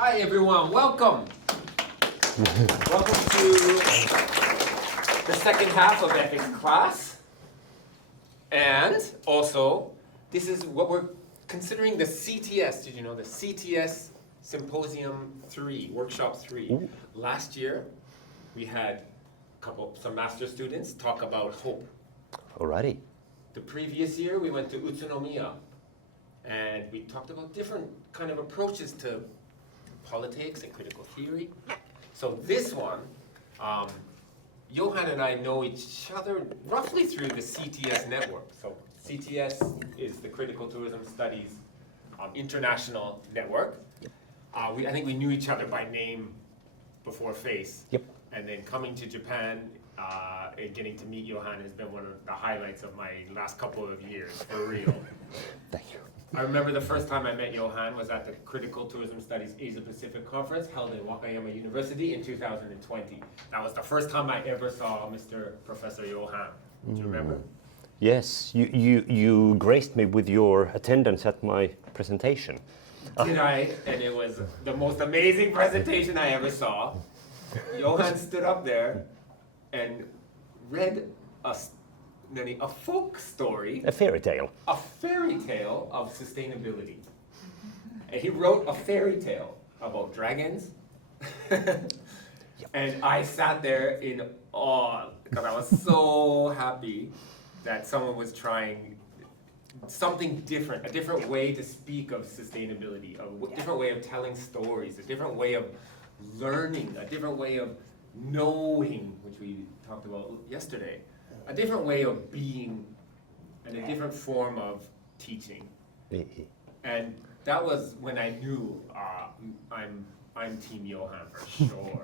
Hi everyone, welcome. Welcome to the second half of ethics class. And also, this is what we're considering the CTS. Did you know the CTS Symposium 3, Workshop 3. Ooh. Last year, we had some master students talk about hope. Alrighty. The previous year, we went to Utsunomiya, and we talked about different kind of approaches to politics and critical theory. So this one, Johan and I know each other roughly through the CTS network. So CTS is the Critical Tourism Studies International Network. I think we knew each other by name before face. Yep. And then coming to Japan and getting to meet Johan has been one of the highlights of my last couple of years, for real. Thank you. I remember the first time I met Johan was at the Critical Tourism Studies Asia Pacific Conference held at Wakayama University in 2020. That was the first time I ever saw Professor Johan. Do you remember? Yes, you graced me with your attendance at my presentation. Did I? And it was the most amazing presentation I ever saw. Johan stood up there and read a folk story. A fairy tale. A fairy tale of sustainability. And he wrote a fairy tale about dragons. And I sat there in awe because I was so happy that someone was trying something different, a different way to speak of sustainability, a different way of telling stories, a different way of learning, a different way of knowing, which we talked about yesterday, a different way of being, and a different form of teaching. And that was when I knew I'm Team Johan for sure.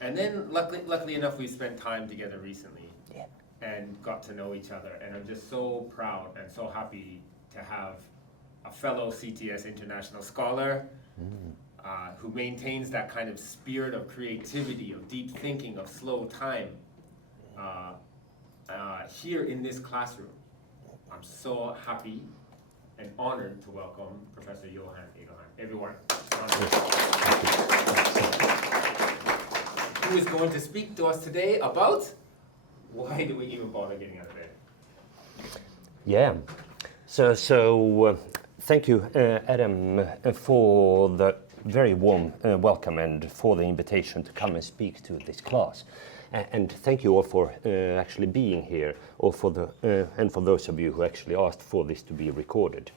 And then luckily enough, we spent time together recently. Yeah. And got to know each other, and I'm just so proud and so happy to have a fellow CTS international scholar who maintains that kind of spirit of creativity, of deep thinking, of slow time here in this classroom. I'm so happy and honored to welcome Professor Johan Edelheim. Everyone, who is going to speak to us today about why do we even bother getting out of bed? Yeah. So thank you, Adam, for the very warm welcome and for the invitation to come and speak to this class. And thank you all for actually being here, or for the and for those of you who actually asked for this to be recorded.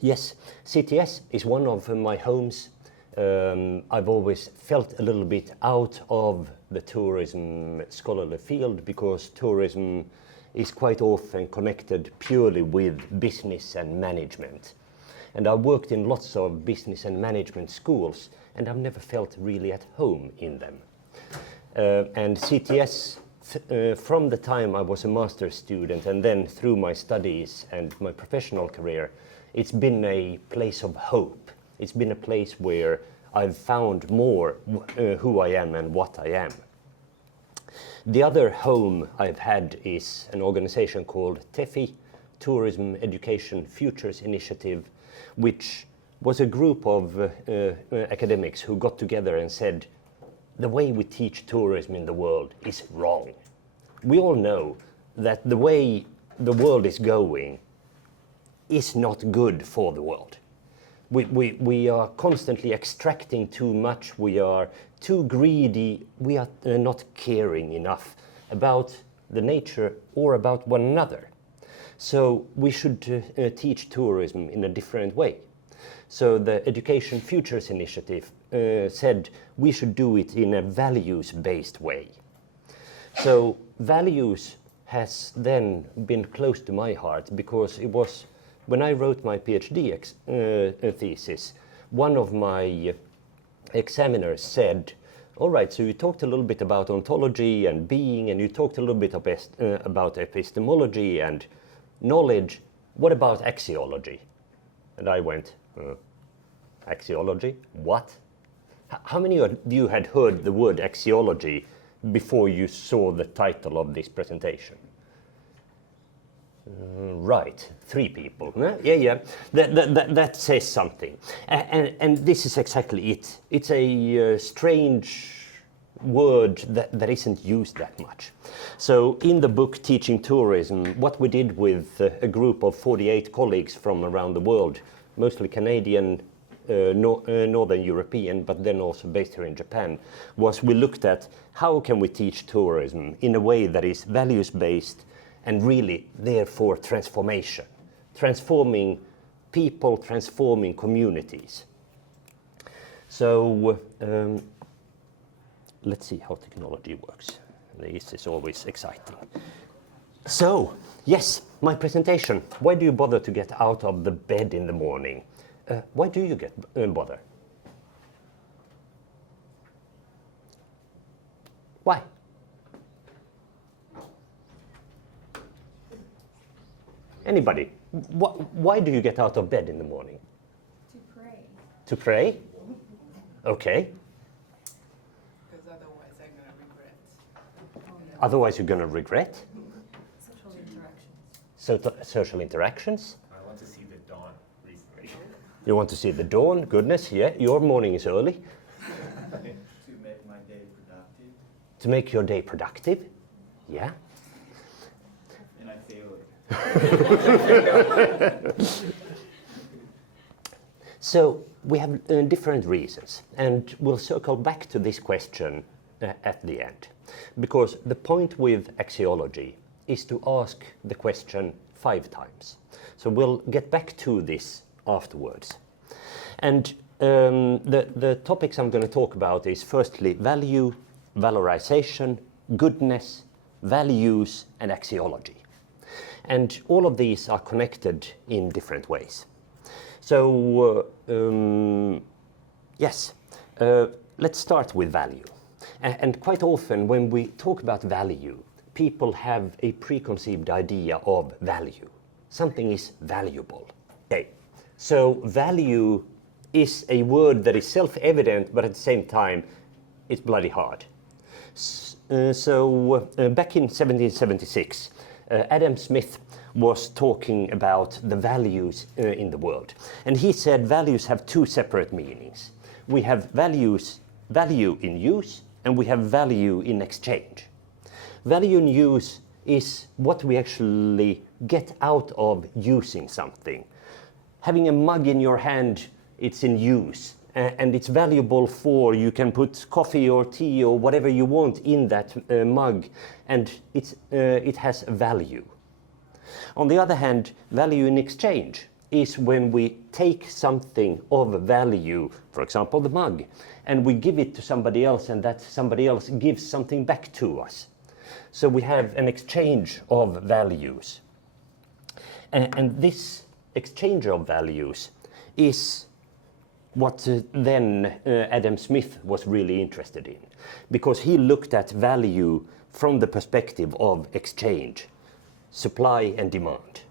Yes, CTS is one of my homes. I've always felt a little bit out of the tourism scholarly field because tourism is quite often connected purely with business and management. And I've worked in lots of business and management schools, and I've never felt really at home in them. And CTS, from the time I was a master's student and then through my studies and my professional career, it's been a place of hope. It's been a place where I've found more who I am and what I am. The other home I've had is an organization called TEFI, Tourism Education Futures Initiative, which was a group of academics who got together and said, the way we teach tourism in the world is wrong. We all know that the way the world is going is not good for the world. We are constantly extracting too much, we are too greedy, we are not caring enough about the nature or about one another. So we should teach tourism in a different way. So the Education Futures Initiative said we should do it in a values-based way. So values has then been close to my heart because it was when I wrote my PhD thesis, one of my examiners said, all right, so you talked a little bit about ontology and being, and you talked a little bit about epistemology and knowledge. What about axiology? And I went, axiology? What? How many of you had heard the word axiology before you saw the title of this presentation? Right, 3 people. No? Yeah. That says something. And this is exactly it. It's a strange word that isn't used that much. So in the book Teaching Tourism, what we did with a group of 48 colleagues from around the world, mostly Canadian, Northern European, but then also based here in Japan, was we looked at how can we teach tourism in a way that is values-based and really therefore transformation, transforming people, transforming communities. So let's see how technology works. This is always exciting. So, yes, my presentation. Why do you bother to get out of the bed in the morning? Why do you get bother? Why? Anybody? Why do you get out of bed in the morning? To pray. To pray? Okay. Because otherwise I'm going to regret. Otherwise you're going to regret? Social interactions. Social interactions? I want to see the dawn recently. You want to see the dawn? Goodness, yeah. Your morning is early. To make my day productive, To make your day productive? Yeah. and I fail it. So we have different reasons, and we'll circle back to this question at the end. Because the point with axiology is to ask the question 5 times. So we'll get back to this afterwards. And the topics I'm going to talk about is firstly value, valorization, goodness, values, and axiology. And all of these are connected in different ways. So, yes, let's start with value. And quite often when we talk about value, people have a preconceived idea of value. Something is valuable. Okay, so value is a word that is self-evident, but at the same time, it's bloody hard. Back in 1776, Adam Smith was talking about the values in the world. And he said values have 2 separate meanings. We have value in use, and we have value in exchange. Value in use is what we actually get out of using something. Having a mug in your hand, it's in use. And it's valuable for, you can put coffee or tea or whatever you want in that mug, and it has value. On the other hand, value in exchange is when we take something of value, for example the mug, and we give it to somebody else, and that somebody else gives something back to us. So we have an exchange of values. And this exchange of values is what then Adam Smith was really interested in, because he looked at value from the perspective of exchange, supply and demand.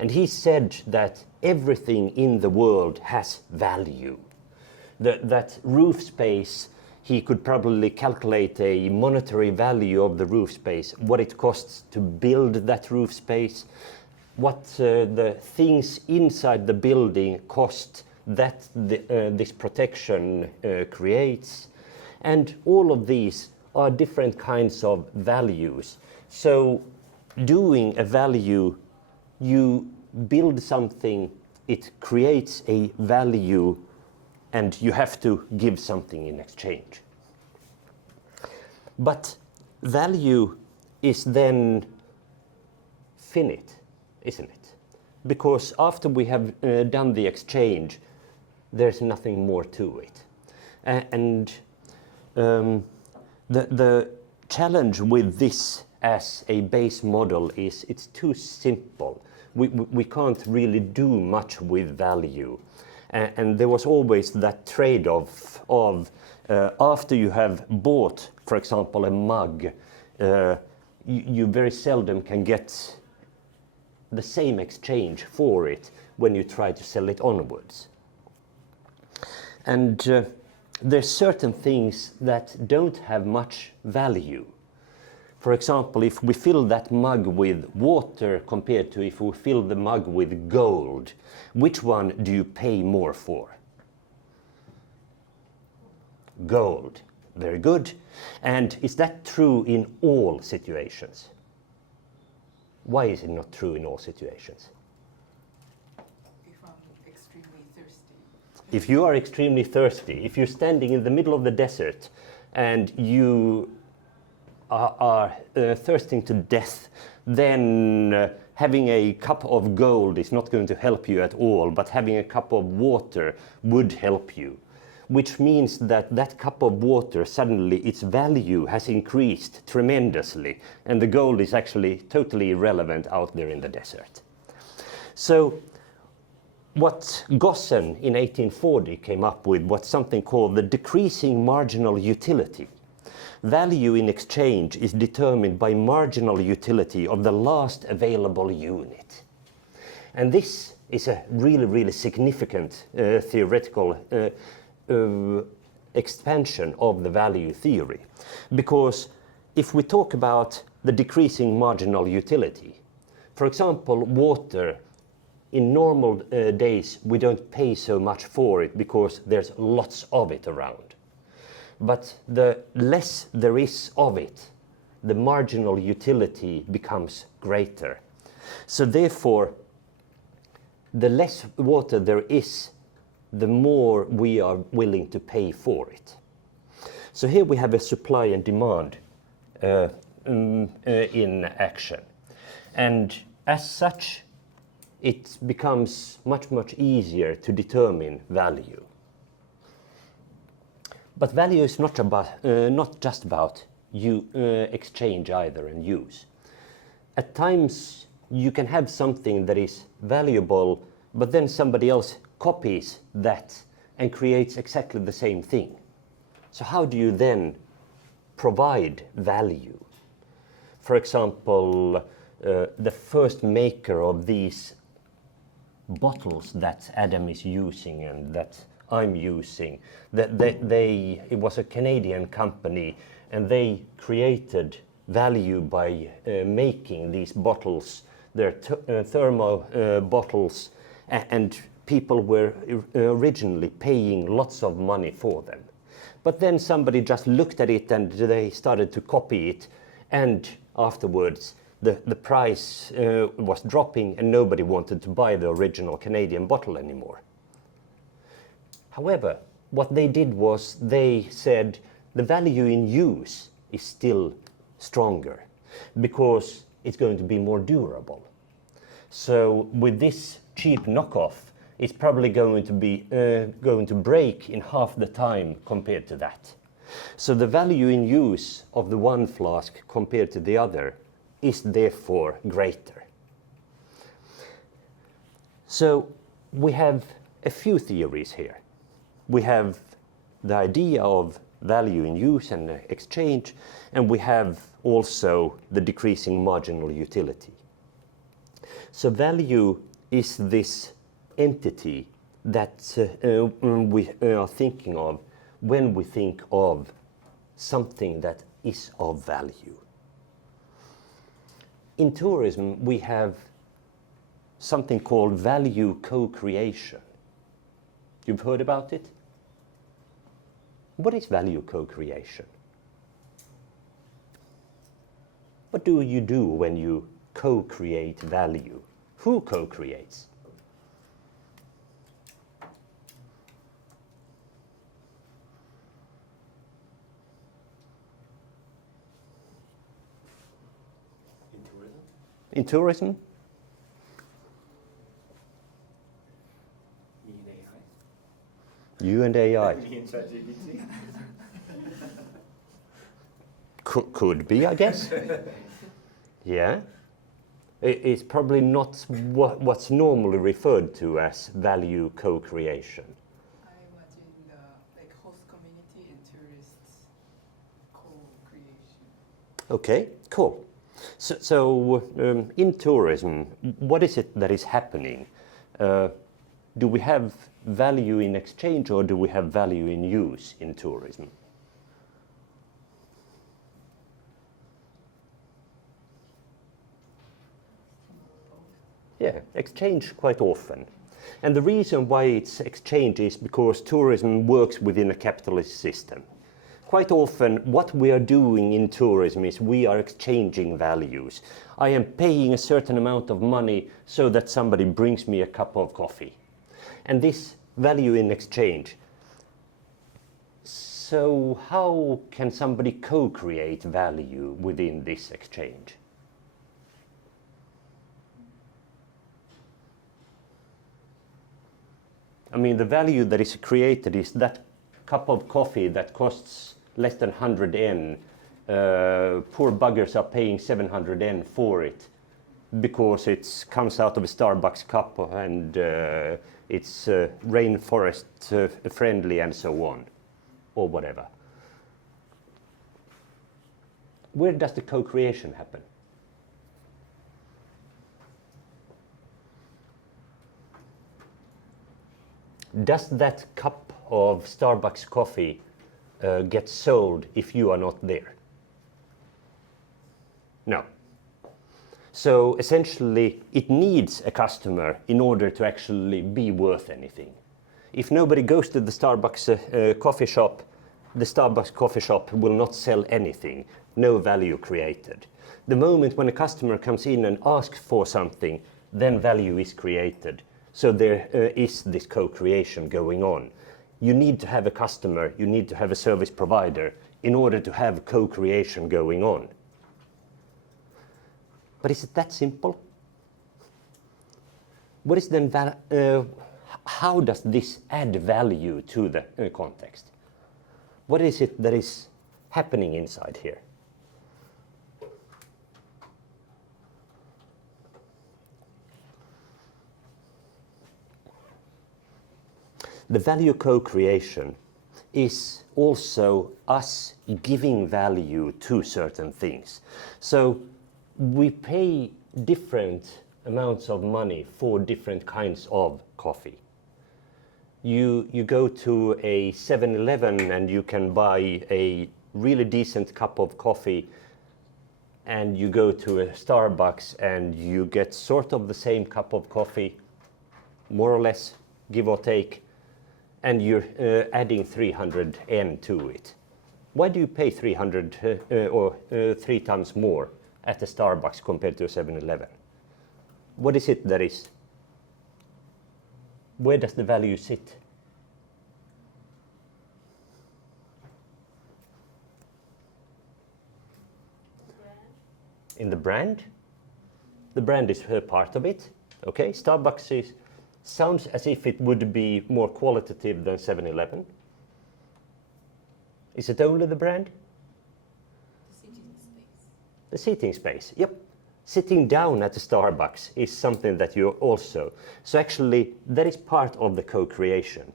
And he said that everything in the world has value. That roof space, he could probably calculate a monetary value of the roof space, what it costs to build that roof space, what the things inside the building cost that this protection creates. And all of these are different kinds of values. So doing a value, you build something, it creates a value, and you have to give something in exchange. But value is then finite, isn't it? Because after we have done the exchange, there's nothing more to it. And the challenge with this as a base model is it's too simple. We can't really do much with value. And there was always that trade-off of after you have bought, for example, a mug, you very seldom can get the same exchange for it when you try to sell it onwards. And there's certain things that don't have much value. For example, if we fill that mug with water compared to if we fill the mug with gold, which one do you pay more for? Gold. Very good. And is that true in all situations? Why is it not true in all situations? If I'm extremely thirsty. If you are extremely thirsty, if you're standing in the middle of the desert and you are thirsting to death, then having a cup of gold is not going to help you at all, but having a cup of water would help you. Which means that that cup of water, suddenly its value has increased tremendously, and the gold is actually totally irrelevant out there in the desert. So what Gossen in 1840 came up with was something called the decreasing marginal utility. Value in exchange is determined by marginal utility of the last available unit. And this is a really, really significant theoretical expansion of the value theory. Because if we talk about the decreasing marginal utility, for example, water, in normal days we don't pay so much for it because there's lots of it around. But the less there is of it, the marginal utility becomes greater. So therefore, the less water there is, the more we are willing to pay for it. So here we have a supply and demand in action. And as such, it becomes much, much easier to determine value. But value is not just about exchange either and use. At times you can have something that is valuable, but then somebody else copies that and creates exactly the same thing. So how do you then provide value? For example, the first maker of these bottles that Adam is using and that I'm using, it was a Canadian company, and they created value by making these bottles. They're thermo bottles, and people were originally paying lots of money for them. But then somebody just looked at it and they started to copy it, and afterwards the price was dropping and nobody wanted to buy the original Canadian bottle anymore. However, what they did was they said the value in use is still stronger because it's going to be more durable. So with this cheap knockoff, it's probably going to break in half the time compared to that. So the value in use of the one flask compared to the other is therefore greater. So we have a few theories here. We have the idea of value in use and exchange, and we have also the decreasing marginal utility. So value is this entity that we are thinking of when we think of something that is of value. In tourism, we have something called value co-creation. You've heard about it? What is value co-creation? What do you do when you co-create value? Who co-creates? In tourism? Me and AI. You and AI. Me and ChatGPT. Could be, I guess. Yeah. It's probably not what's normally referred to as value co-creation. I imagine like host community and tourists co-creation. Okay, cool. So in tourism, what is it that is happening? Do we have value in exchange or do we have value in use in tourism? Yeah, exchange quite often. And the reason why it's exchange is because tourism works within a capitalist system. Quite often what we are doing in tourism is we are exchanging values. I am paying a certain amount of money so that somebody brings me a cup of coffee. And this value in exchange. So how can somebody co-create value within this exchange? I mean, the value that is created is that cup of coffee that costs less than 100 yen. Poor buggers are paying 700 yen for it because it comes out of a Starbucks cup and it's rainforest friendly and so on, or whatever. Where does the co-creation happen? Does that cup of Starbucks coffee get sold if you are not there? No. So essentially it needs a customer in order to actually be worth anything. If nobody goes to the Starbucks coffee shop, the Starbucks coffee shop will not sell anything, no value created. The moment when a customer comes in and asks for something, then value is created. So there is this co-creation going on. You need to have a customer, you need to have a service provider in order to have co-creation going on. But is it that simple? What is then how does this add value to the context? What is it that is happening inside here? The value co-creation is also us giving value to certain things. So we pay different amounts of money for different kinds of coffee. You go to a 7-Eleven and you can buy a really decent cup of coffee, and you go to a Starbucks and you get sort of the same cup of coffee, more or less, give or take, and you're adding 300 yen to it. Why do you pay 300 or 3 times more at a Starbucks compared to a 7-Eleven? What is it that is? Where does the value sit? In the brand? The brand is part of it. Okay, Starbucks sounds as if it would be more qualitative than 7-Eleven. Is it only the brand? The seating space. The seating space, yep. Sitting down at the Starbucks is something that you also... So actually, that is part of the co-creation.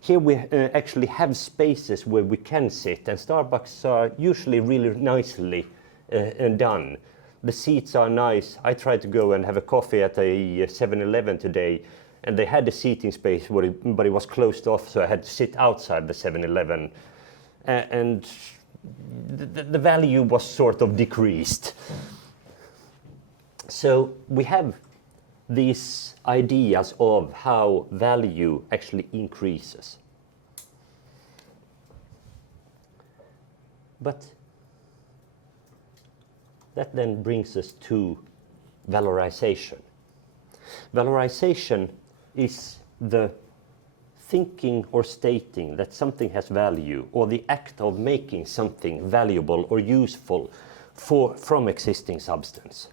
Here we actually have spaces where we can sit, and Starbucks are usually really nicely done. The seats are nice. I tried to go and have a coffee at a 7-Eleven today, and they had a seating space, but it was closed off, so I had to sit outside the 7-Eleven. And the value was sort of decreased. So we have these ideas of how value actually increases. But that then brings us to valorization. Valorization is the thinking or stating that something has value, or the act of making something valuable or useful from existing substance.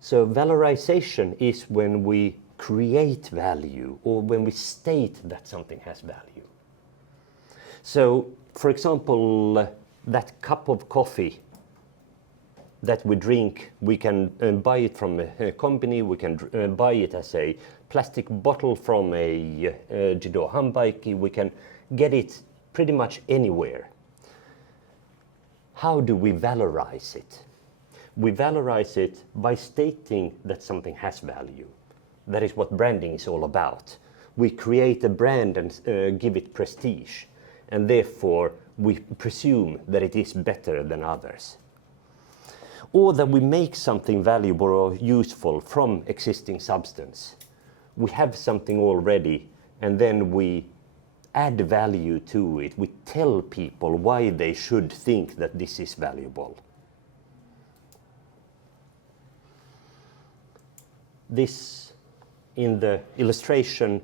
So valorization is when we create value, or when we state that something has value. So, for example, that cup of coffee that we drink, we can buy it from a company, we can buy it as a plastic bottle from a Jido Hanbaiki, we can get it pretty much anywhere. How do we valorize it? We valorize it by stating that something has value. That is what branding is all about. We create a brand and give it prestige, and therefore we presume that it is better than others. or that we make something valuable or useful from existing substance. We have something already, and then we add value to it. We tell people why they should think that this is valuable. This, in the illustration,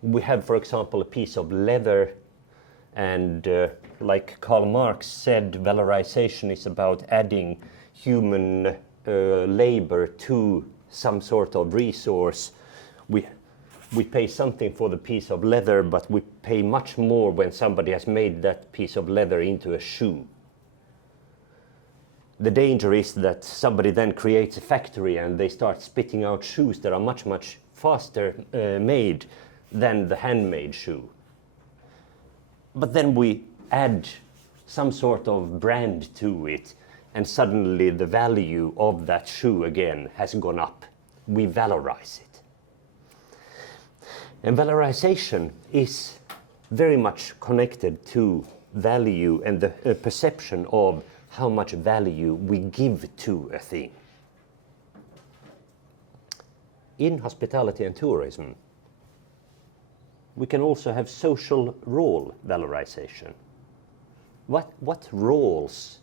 we have, for example, a piece of leather, and like Karl Marx said, valorization is about adding human labor to some sort of resource. We pay something for the piece of leather, but we pay much more when somebody has made that piece of leather into a shoe. The danger is that somebody then creates a factory and they start spitting out shoes that are much, much faster made than the handmade shoe. But then we add some sort of brand to it, and suddenly the value of that shoe again has gone up. We valorize it. And valorization is very much connected to value and the perception of how much value we give to a thing. In hospitality and tourism, we can also have social role valorization. What roles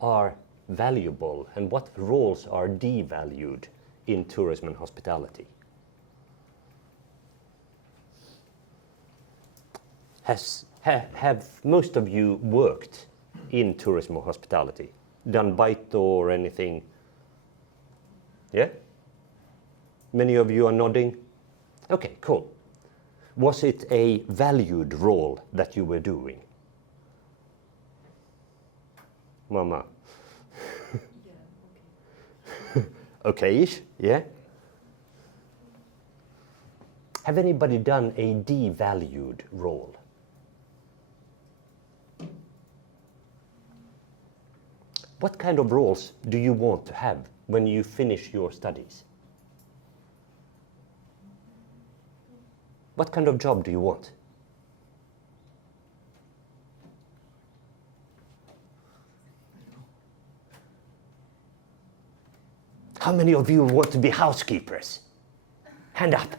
are valuable and what roles are devalued in tourism and hospitality? Have most of you worked in tourism or hospitality? Done baito or anything? Yeah? Many of you are nodding? Okay, cool. Was it a valued role that you were doing? Mama? Yeah, okay. Okay-ish, yeah? Have anybody done a devalued role? What kind of roles do you want to have when you finish your studies? What kind of job do you want? How many of you want to be housekeepers? Hand up.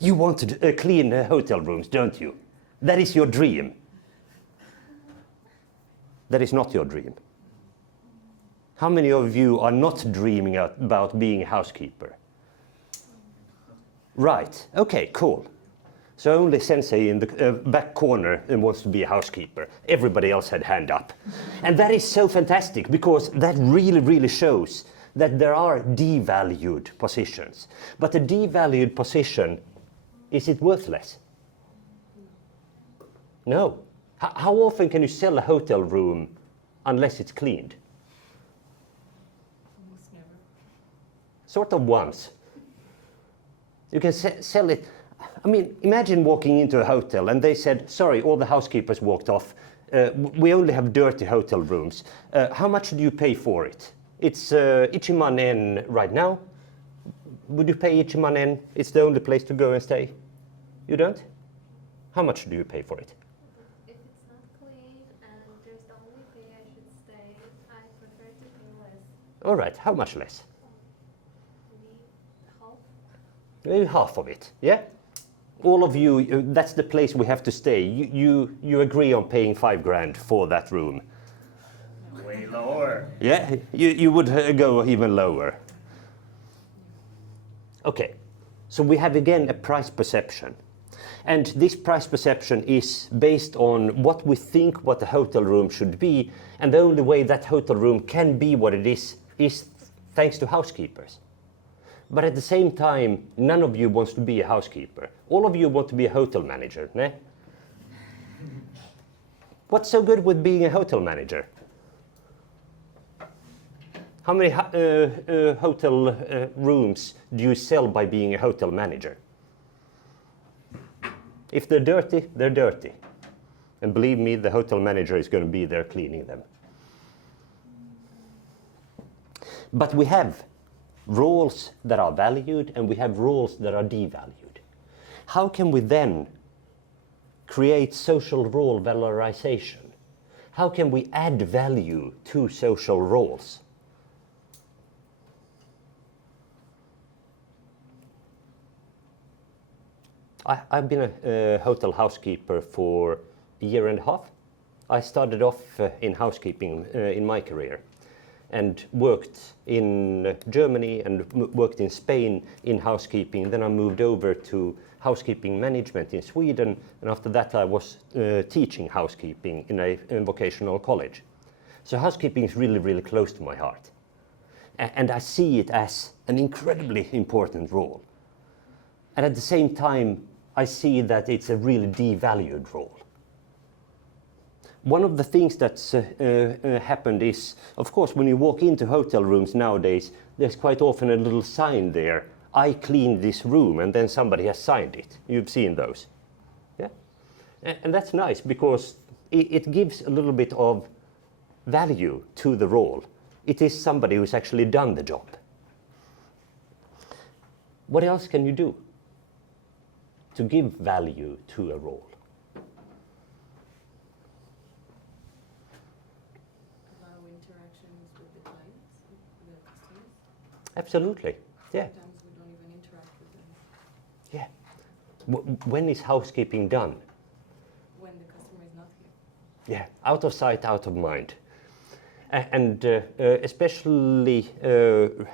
You want to clean hotel rooms, don't you? That is your dream. That is not your dream. How many of you are not dreaming about being a housekeeper? Right, okay, cool. So only Sensei in the back corner wants to be a housekeeper. Everybody else had hand up. And that is so fantastic, because that really, really shows that there are devalued positions. But a devalued position, is it worthless? No. How often can you sell a hotel room unless it's cleaned? Almost never. Sort of once. You can sell it. I mean, imagine walking into a hotel and they said, sorry, all the housekeepers walked off. We only have dirty hotel rooms. How much do you pay for it? It's Ichiman-en right now. Would you pay Ichiman-en? It's the only place to go and stay. You don't? How much do you pay for it? If it's not clean and there's the only day I should stay, I prefer to pay less. All right, how much less? Maybe half. Maybe half of it, yeah? All of you, that's the place we have to stay. You agree on paying 5 grand for that room. Way lower. Yeah, you would go even lower. Okay, so we have again a price perception. And this price perception is based on what we think what a hotel room should be, and the only way that hotel room can be what it is thanks to housekeepers. But at the same time, none of you wants to be a housekeeper. All of you want to be a hotel manager, ne? What's so good with being a hotel manager? How many hotel rooms do you sell by being a hotel manager? If they're dirty, they're dirty. And believe me, the hotel manager is going to be there cleaning them. But we have roles that are valued and we have roles that are devalued. How can we then create social role valorization? How can we add value to social roles? I've been a hotel housekeeper for a year and a half. I started off in housekeeping in my career and worked in Germany and worked in Spain in housekeeping. Then I moved over to housekeeping management in Sweden, and after that I was teaching housekeeping in a vocational college. So housekeeping is really, really close to my heart. And I see it as an incredibly important role. And at the same time, I see that it's a really devalued role. One of the things that's happened is, of course, when you walk into hotel rooms nowadays, there's quite often a little sign there, I cleaned this room, and then somebody has signed it. You've seen those. Yeah? And that's nice because it gives a little bit of value to the role. It is somebody who's actually done the job. What else can you do to give value to a role? Allow interactions with the clients, with the customers. Absolutely, yeah. Sometimes we don't even interact with them Yeah. When is housekeeping done? when the customer is not here. Yeah, out of sight, out of mind. And especially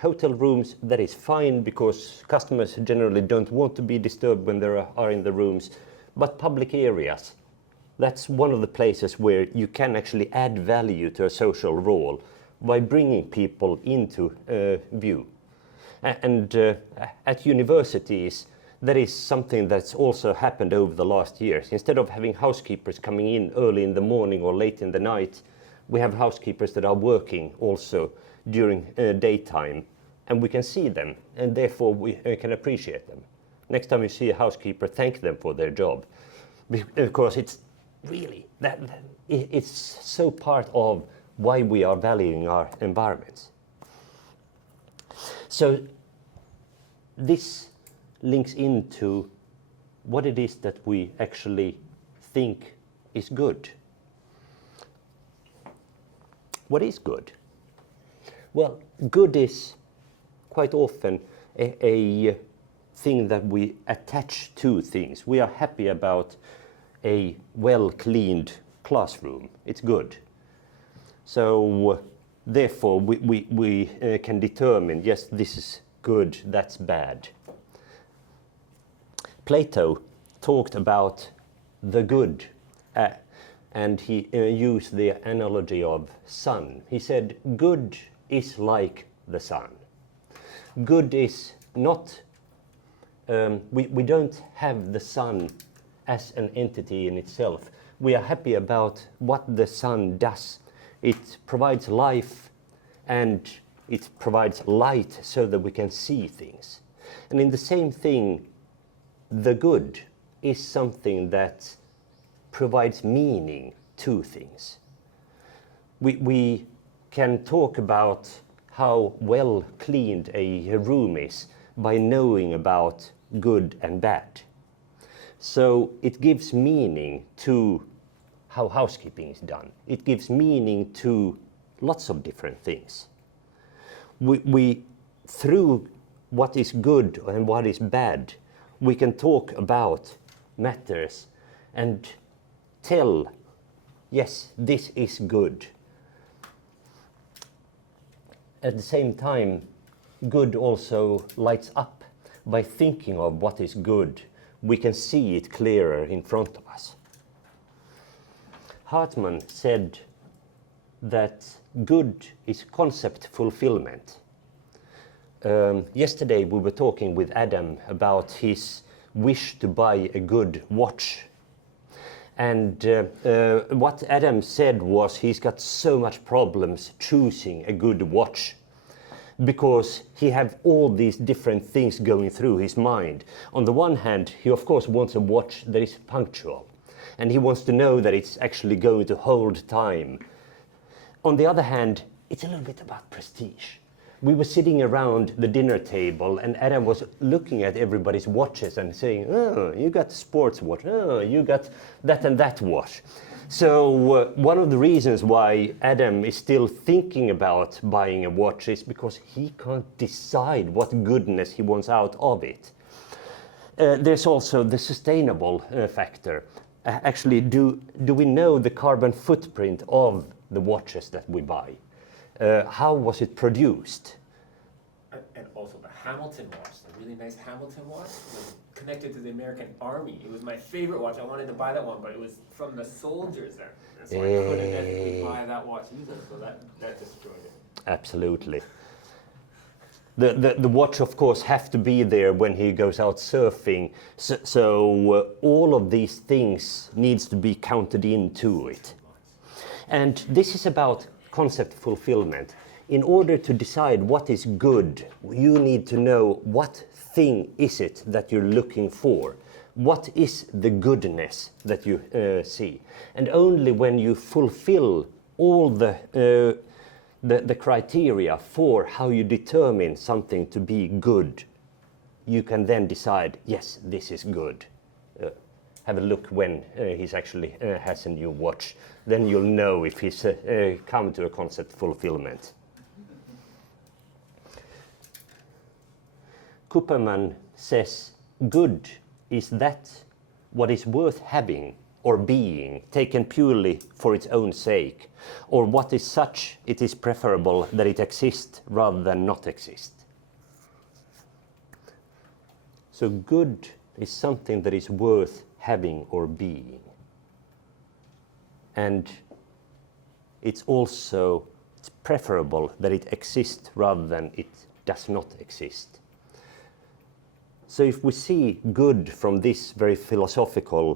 hotel rooms, that is fine because customers generally don't want to be disturbed when they are in the rooms. But public areas, that's one of the places where you can actually add value to a social role by bringing people into view. And at universities, that is something that's also happened over the last years. Instead of having housekeepers coming in early in the morning or late in the night, we have housekeepers that are working also during daytime, and we can see them, and therefore we can appreciate them. Next time you see a housekeeper, thank them for their job, because it's really, it's so part of why we are valuing our environments. So this links into what it is that we actually think is good. What is good? Well, good is quite often a thing that we attach to things. We are happy about a well-cleaned classroom. It's good. So therefore, we can determine, yes, this is good, that's bad. Plato talked about the good, and he used the analogy of sun. He said, good is like the sun. Good is not, we don't have the sun as an entity in itself. We are happy about what the sun does. It provides life and it provides light so that we can see things. And in the same thing, the good is something that provides meaning to things. We can talk about how well cleaned a room is by knowing about good and bad. So it gives meaning to how housekeeping is done. It gives meaning to lots of different things. We through what is good and what is bad, we can talk about matters and tell, yes, this is good. At the same time, good also lights up. By thinking of what is good, we can see it clearer in front of us. Hartman said that good is concept fulfillment. Yesterday we were talking with Adam about his wish to buy a good watch. And what Adam said was he's got so much problems choosing a good watch because he have all these different things going through his mind. On the one hand, he of course wants a watch that is punctual, and he wants to know that it's actually going to hold time. On the other hand, it's a little bit about prestige. we were sitting around the dinner table, and Adam was looking at everybody's watches and saying, "Oh, you got sports watch. Oh, you got that and that watch." So one of the reasons why Adam is still thinking about buying a watch is because he can't decide what goodness he wants out of it. There's also the sustainable factor. Actually, do we know the carbon footprint of the watches that we buy? How was it produced? And also the Hamilton watch, the really nice Hamilton watch, was connected to the American Army. It was my favorite watch. I wanted to buy that one, but it was from the soldiers there. And so I couldn't ethically buy that watch either, so that destroyed it. Absolutely. The watch, of course, have to be there when he goes out surfing. So all of these things needs to be counted into it. And this is about concept fulfillment. In order to decide what is good, you need to know what thing is it that you're looking for. What is the goodness that you see? And only when you fulfill all the criteria for how you determine something to be good, you can then decide, yes, this is good. Have a look when he's actually has a new watch. Then you'll know if he's come to a concept fulfillment. Cooperman says, good is that what is worth having or being, taken purely for its own sake, or what is such it is preferable that it exist rather than not exist. So good is something that is worth having or being. And it's preferable that it exists rather than it does not exist. So if we see good from this very philosophical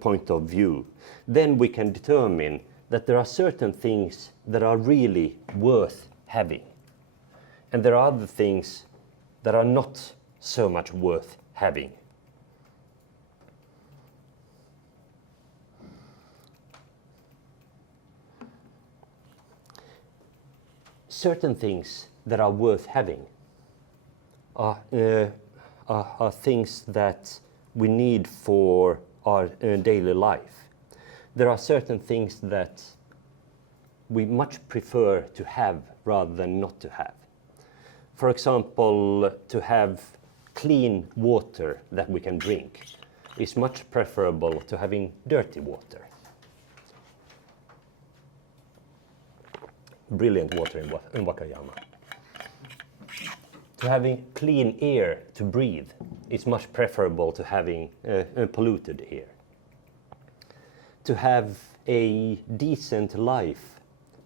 point of view, then we can determine that there are certain things that are really worth having. And there are other things that are not so much worth having. Certain things that are worth having are things that we need for our daily life. There are certain things that we much prefer to have rather than not to have. For example, to have clean water that we can drink is much preferable to having dirty water. Brilliant water in Wakayama. To having clean air to breathe is much preferable to having polluted air. To have a decent life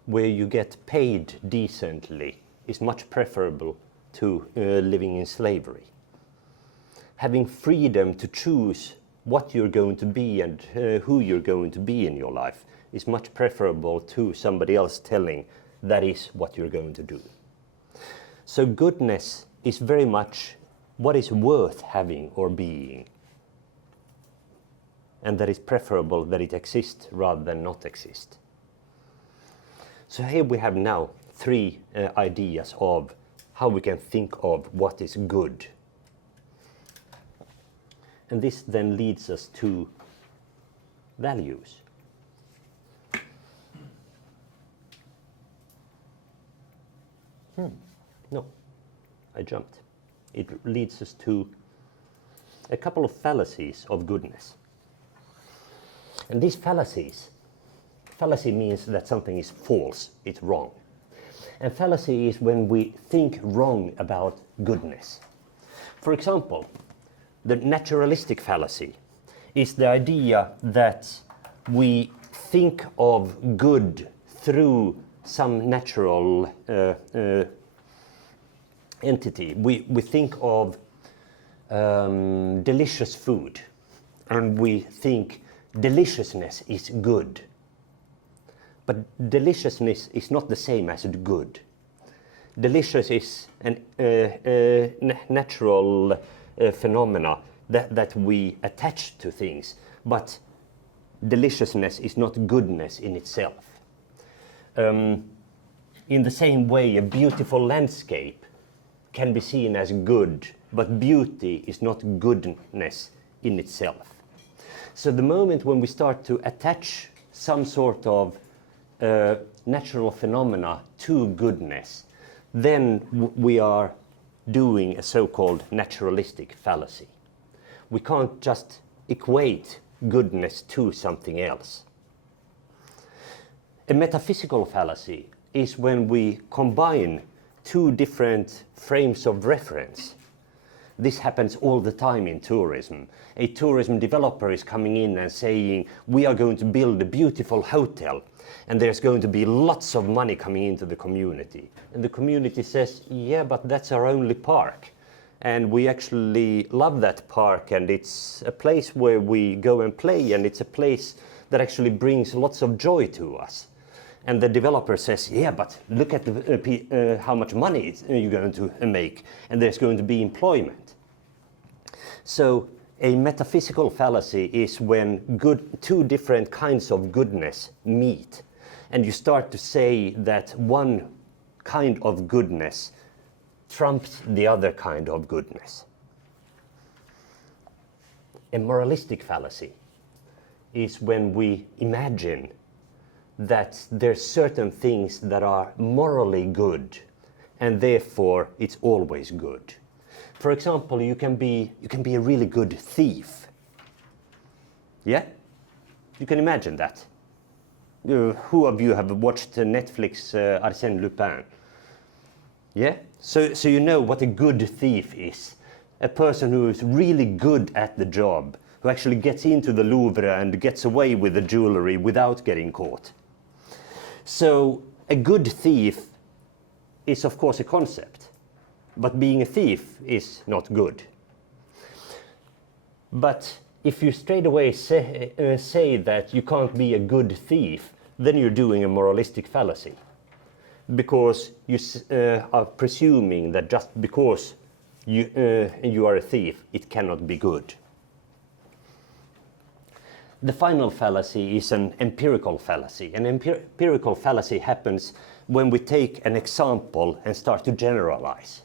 where you get paid decently is much preferable to living in slavery. Having freedom to choose what you're going to be and who you're going to be in your life is much preferable to somebody else telling that is what you're going to do. So goodness is very much what is worth having or being. And that is preferable that it exists rather than not exist. So here we have now three ideas of how we can think of what is good. And this then leads us to values. No, I jumped. It leads us to a couple of fallacies of goodness. And these fallacies, fallacy means that something is false, it's wrong. And fallacy is when we think wrong about goodness. For example, the naturalistic fallacy is the idea that we think of good through some natural entity. We think of delicious food, and we think deliciousness is good. But deliciousness is not the same as good. Delicious is a natural phenomena that we attach to things, but deliciousness is not goodness in itself. In the same way, a beautiful landscape can be seen as good, but beauty is not goodness in itself. So the moment when we start to attach some sort of natural phenomena to goodness, then we are doing a so-called naturalistic fallacy. We can't just equate goodness to something else. A metaphysical fallacy is when we combine two different frames of reference. This happens all the time in tourism. A tourism developer is coming in and saying, we are going to build a beautiful hotel and there's going to be lots of money coming into the community. And the community says, yeah, but that's our only park. And we actually love that park, and it's a place where we go and play, and it's a place that actually brings lots of joy to us. And the developer says, yeah, but look at how much money you're going to make, and there's going to be employment. So a metaphysical fallacy is when two different kinds of goodness meet, and you start to say that one kind of goodness trumps the other kind of goodness. A moralistic fallacy is when we imagine that there's certain things that are morally good, and therefore it's always good. For example, you can be a really good thief. Yeah? You can imagine that. Who of you have watched Netflix Arsène Lupin? Yeah? So you know what a good thief is. A person who is really good at the job, who actually gets into the Louvre and gets away with the jewelry without getting caught. So a good thief is of course a concept, but being a thief is not good. But if you straight away say that you can't be a good thief, then you're doing a moralistic fallacy. Because you are presuming that just because you are a thief, it cannot be good. The final fallacy is an empirical fallacy. An empirical fallacy happens when we take an example and start to generalize.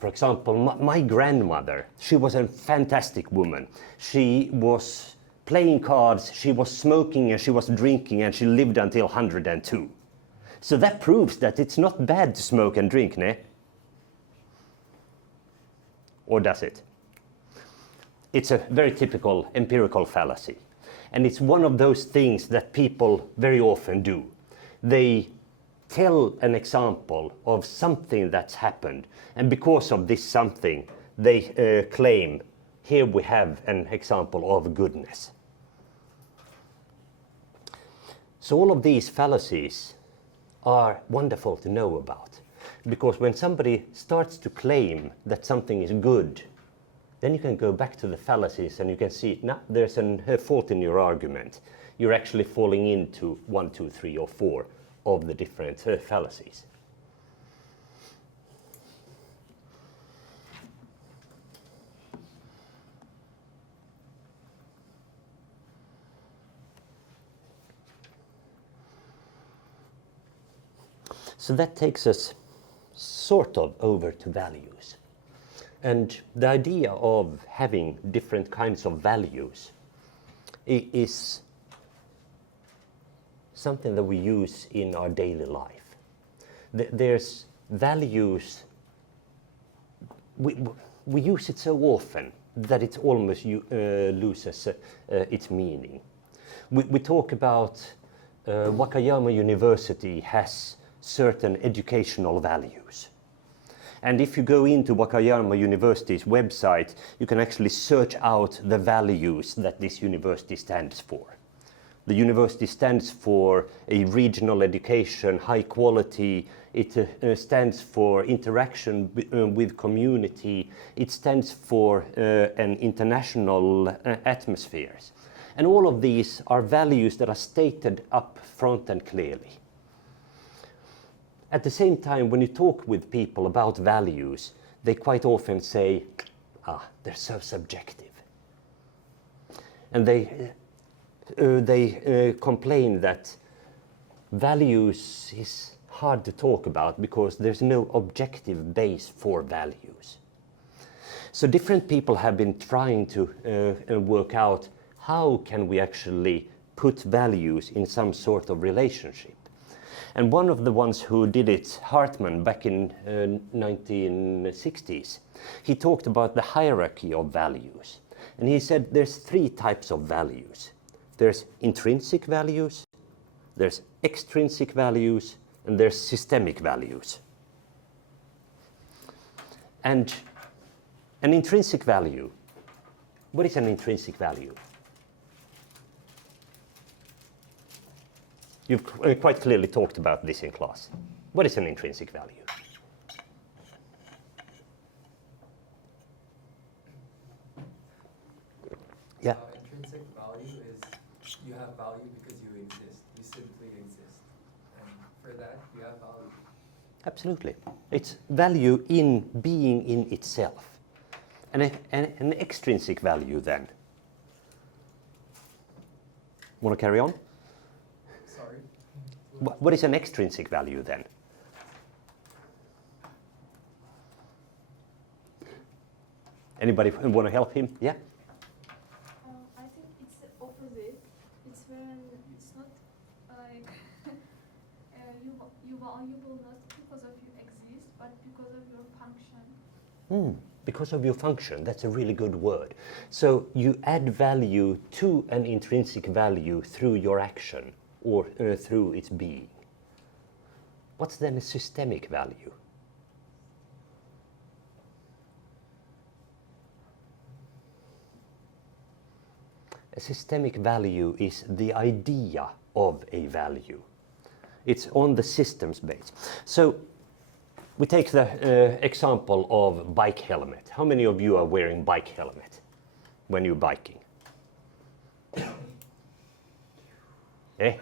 For example, my grandmother, she was a fantastic woman. She was playing cards, she was smoking and she was drinking, and she lived until 102. So that proves that it's not bad to smoke and drink, ne? Or does it? It's a very typical empirical fallacy. And it's one of those things that people very often do. They tell an example of something that's happened, and because of this something, they claim, here we have an example of goodness. So all of these fallacies are wonderful to know about, because when somebody starts to claim that something is good, then you can go back to the fallacies and you can see, now there's a fault in your argument. You're actually falling into 1, 2, 3, or 4 of the different fallacies. So that takes us sort of over to values. And the idea of having different kinds of values is something that we use in our daily life. There's values, we use it so often that it almost loses its meaning. We talk about Wakayama University has certain educational values. And if you go into Wakayama University's website, you can actually search out the values that this university stands for. The university stands for a regional education, high quality. It stands for interaction with community. It stands for an international atmosphere. And all of these are values that are stated up front and clearly. At the same time, when you talk with people about values, they quite often say, they're so subjective. And they complain that values is hard to talk about because there's no objective base for values. So different people have been trying to work out how can we actually put values in some sort of relationship. And one of the ones who did it, Hartman, back in 1960s, he talked about the hierarchy of values. And he said there's 3 types of values. There's intrinsic values, there's extrinsic values, and there's systemic values. And an intrinsic value, what is an intrinsic value? You've quite clearly talked about this in class. What is an intrinsic value? Yeah. Intrinsic value is you have value because you exist. You simply exist. And for that, you have value. Absolutely. It's value in being in itself. And an extrinsic value then. Want to carry on? Sorry? What is an extrinsic value then? Anybody want to help him? Yeah? I think it's the opposite. It's when it's not like you valuable not because of you exist, but because of your function. Because of your function, that's a really good word. So you add value to an intrinsic value through your action or through its being. What's then a systemic value? A systemic value is the idea of a value. It's on the systems base. So we take the example of bike helmet. How many of you are wearing bike helmet when you're biking? Eh?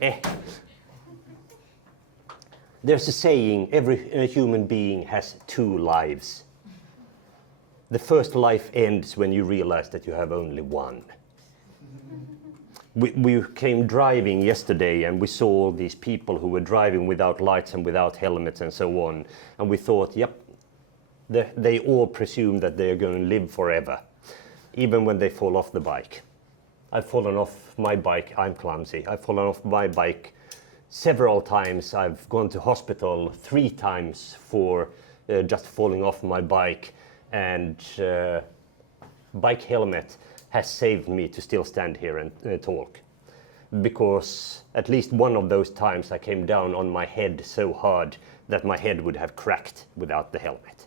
Eh? There's a saying, every human being has 2 lives. The first life ends when you realize that you have only one. We came driving yesterday and we saw all these people who were driving without lights and without helmets and so on. And we thought, yep, they all presume that they're going to live forever, even when they fall off the bike. I've fallen off my bike, I'm clumsy. I've fallen off my bike several times. I've gone to hospital 3 times for just falling off my bike. And bike helmet has saved me to still stand here and talk. Because at least one of those times I came down on my head so hard that my head would have cracked without the helmet.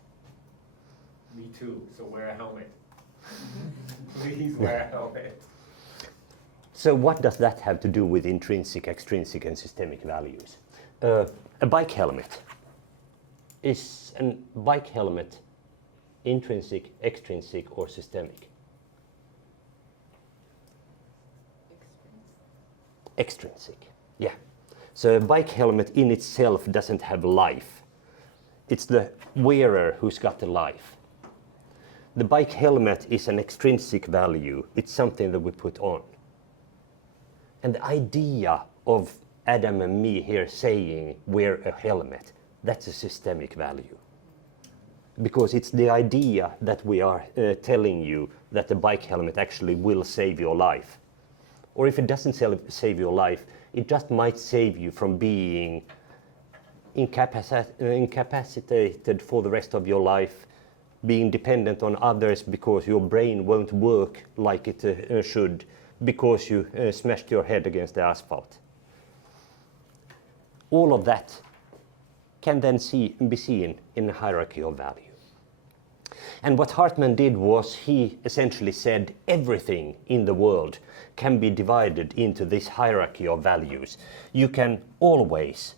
Me too, so wear a helmet. Please wear a helmet. So what does that have to do with intrinsic, extrinsic, and systemic values? A bike helmet. Is a bike helmet intrinsic, extrinsic, or systemic? Extrinsic, yeah. So a bike helmet in itself doesn't have life. It's the wearer who's got the life. The bike helmet is an extrinsic value. It's something that we put on. And the idea of Adam and me here saying wear a helmet, that's a systemic value. Because it's the idea that we are telling you that the bike helmet actually will save your life. Or if it doesn't save your life, it just might save you from being incapacitated for the rest of your life, being dependent on others because your brain won't work like it should, because you smashed your head against the asphalt. All of that can then be seen in a hierarchy of value. And what Hartman did was he essentially said everything in the world can be divided into this hierarchy of values. You can always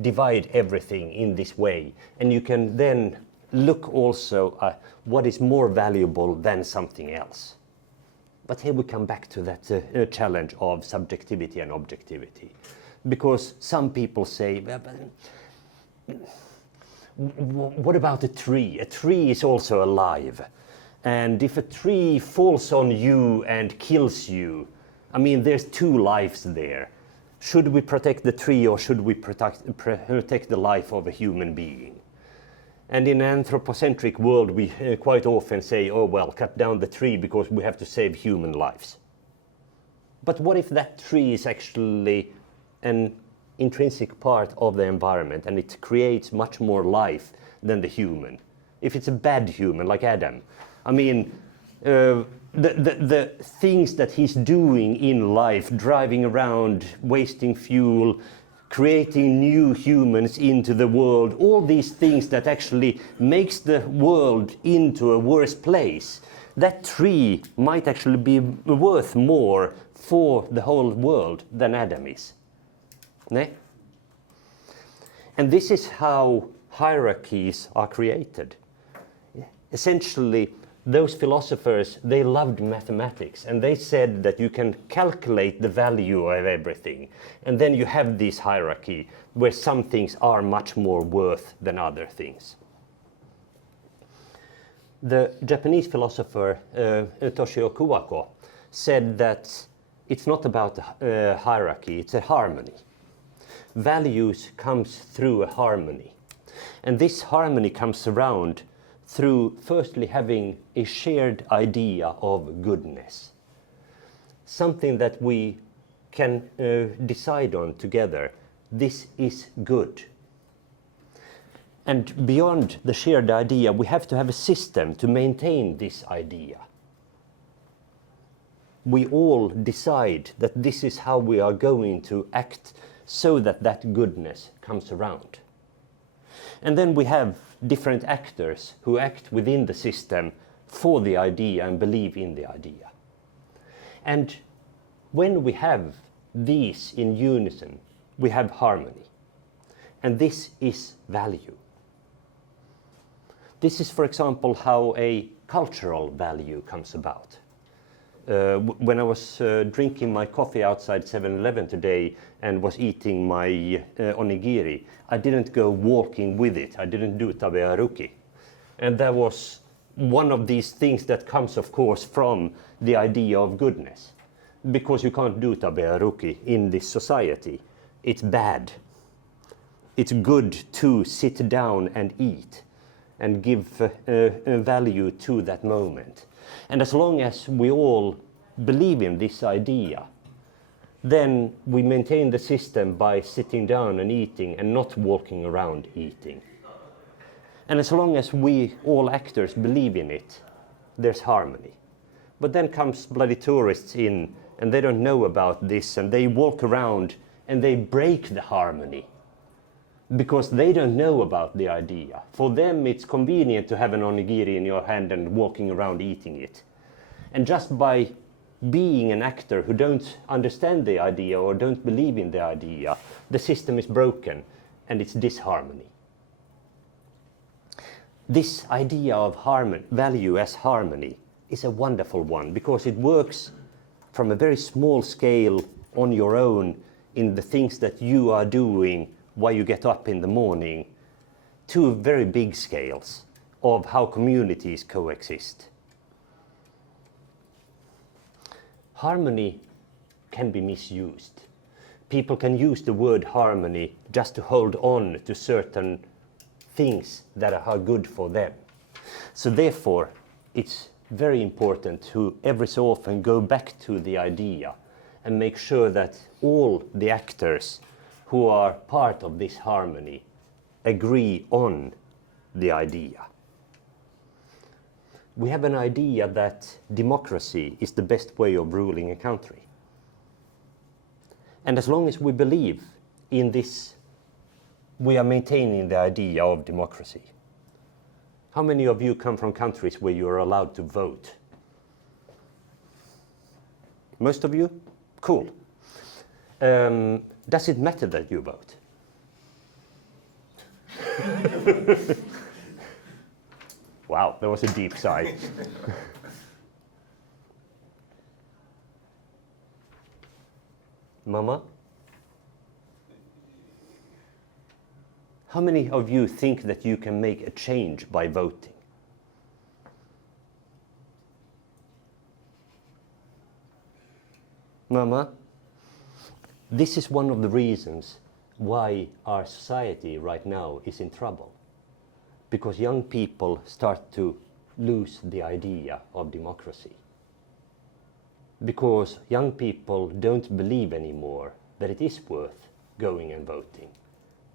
divide everything in this way, and you can then look also at what is more valuable than something else. But here we come back to that challenge of subjectivity and objectivity. Because some people say, what about a tree? A tree is also alive. And if a tree falls on you and kills you, I mean, there's 2 lives there. Should we protect the tree or should we protect the life of a human being? And in an anthropocentric world, we quite often say, oh, well, cut down the tree because we have to save human lives. But what if that tree is actually an intrinsic part of the environment and it creates much more life than the human? If it's a bad human, like Adam, I mean, the things that he's doing in life, driving around, wasting fuel, creating new humans into the world, all these things that actually makes the world into a worse place, that tree might actually be worth more for the whole world than Adam is. Ne? And this is how hierarchies are created. Essentially, those philosophers, they loved mathematics, and they said that you can calculate the value of everything, and then you have this hierarchy where some things are much more worth than other things. The Japanese philosopher Toshio Kuwako said that it's not about a hierarchy, it's a harmony. Values comes through a harmony, and this harmony comes around through firstly having a shared idea of goodness. Something that we can decide on together. This is good. And beyond the shared idea, we have to have a system to maintain this idea. We all decide that this is how we are going to act so that that goodness comes around. And then we have different actors who act within the system for the idea and believe in the idea. And when we have these in unison, we have harmony. And this is value. This is, for example, how a cultural value comes about. When I was drinking my coffee outside 7-Eleven today and was eating my onigiri, I didn't go walking with it. I didn't do tabearuki. And that was one of these things that comes, of course, from the idea of goodness. Because you can't do tabearuki in this society. It's bad. It's good to sit down and eat and give value to that moment. And as long as we all believe in this idea, then we maintain the system by sitting down and eating and not walking around eating. And as long as we, all actors, believe in it, there's harmony. But then comes bloody tourists in and they don't know about this and they walk around and they break the harmony because they don't know about the idea. For them it's convenient to have an onigiri in your hand and walking around eating it. And just by being an actor who don't understand the idea or don't believe in the idea, the system is broken and it's disharmony. This idea of value as harmony is a wonderful one because it works from a very small scale on your own in the things that you are doing while you get up in the morning to very big scales of how communities coexist. Harmony can be misused. People can use the word harmony just to hold on to certain things that are good for them. So therefore, it's very important to every so often go back to the idea and make sure that all the actors who are part of this harmony agree on the idea. We have an idea that democracy is the best way of ruling a country. And as long as we believe in this, we are maintaining the idea of democracy. How many of you come from countries where you are allowed to vote? Most of you? Cool. Does it matter that you vote? Wow, that was a deep sigh. Mama? How many of you think that you can make a change by voting? Mama? This is one of the reasons why our society right now is in trouble. Because young people start to lose the idea of democracy. Because young people don't believe anymore that it is worth going and voting.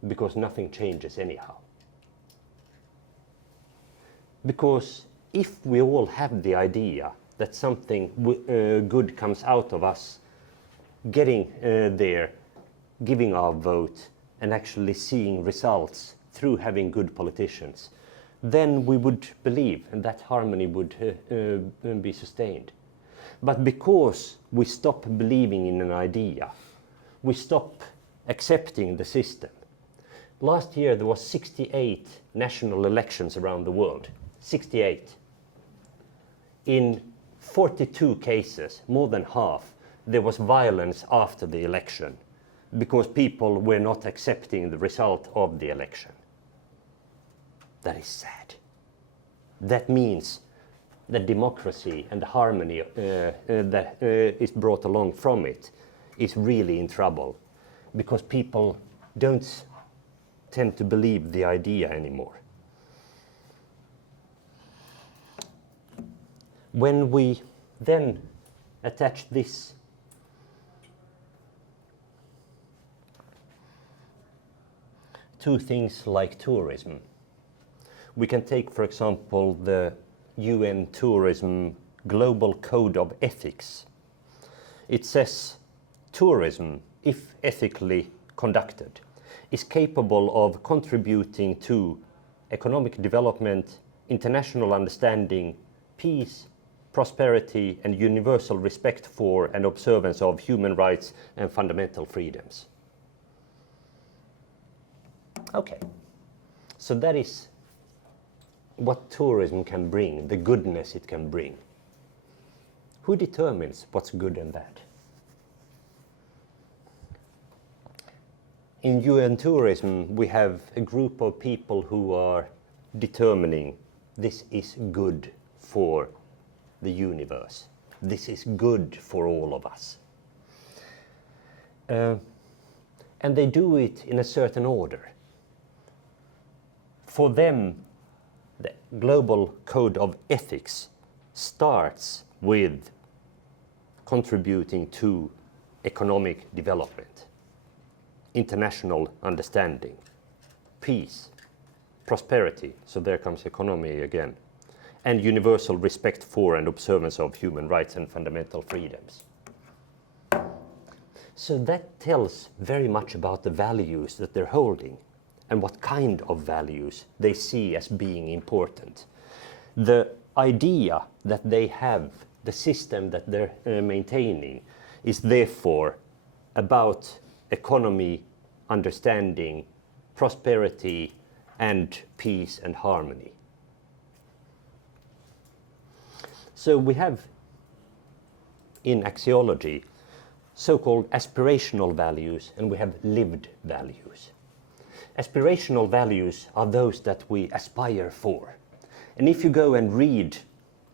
Because nothing changes anyhow. Because if we all have the idea that something good comes out of us getting there, giving our vote, and actually seeing results through having good politicians, then we would believe, and that harmony would be sustained. But because we stop believing in an idea, we stop accepting the system. Last year there was 68 national elections around the world. 68. In 42 cases, more than half, there was violence after the election because people were not accepting the result of the election. That is sad. That means that democracy and the harmony that is brought along from it is really in trouble because people don't tend to believe the idea anymore. When we then attach this to things like tourism, we can take, for example, the UN Tourism Global Code of Ethics. It says tourism, if ethically conducted, is capable of contributing to economic development, international understanding, peace, prosperity, and universal respect for and observance of human rights and fundamental freedoms. Okay, so that is what tourism can bring, the goodness it can bring. Who determines what's good and bad? In UN Tourism, we have a group of people who are determining this is good for the universe. This is good for all of us. And they do it in a certain order. For them, the Global Code of Ethics starts with contributing to economic development, international understanding, peace, prosperity, so there comes economy again, and universal respect for and observance of human rights and fundamental freedoms. So that tells very much about the values that they're holding and what kind of values they see as being important. The idea that they have, the system that they're maintaining, is therefore about economy, understanding, prosperity, and peace and harmony. So we have in Axiology so-called aspirational values and we have lived values. Aspirational values are those that we aspire for. And if you go and read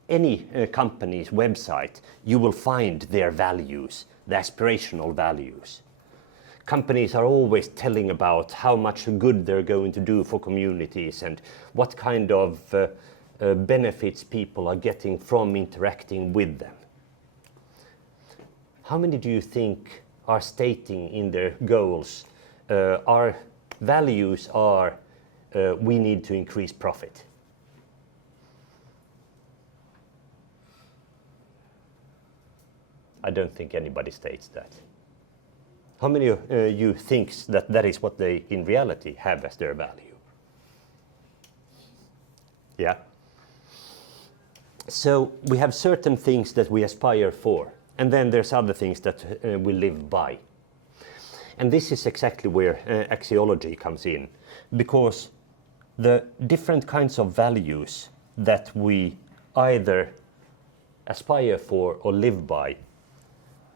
any company's website, you will find their values, the aspirational values. Companies are always telling about how much good they're going to do for communities and what kind of benefits people are getting from interacting with them. How many do you think are stating in their goals our values are we need to increase profit? I don't think anybody states that. How many of you thinks that that is what they in reality have as their value? Yeah. So we have certain things that we aspire for, and then there's other things that we live by. And this is exactly where axiology comes in, because the different kinds of values that we either aspire for or live by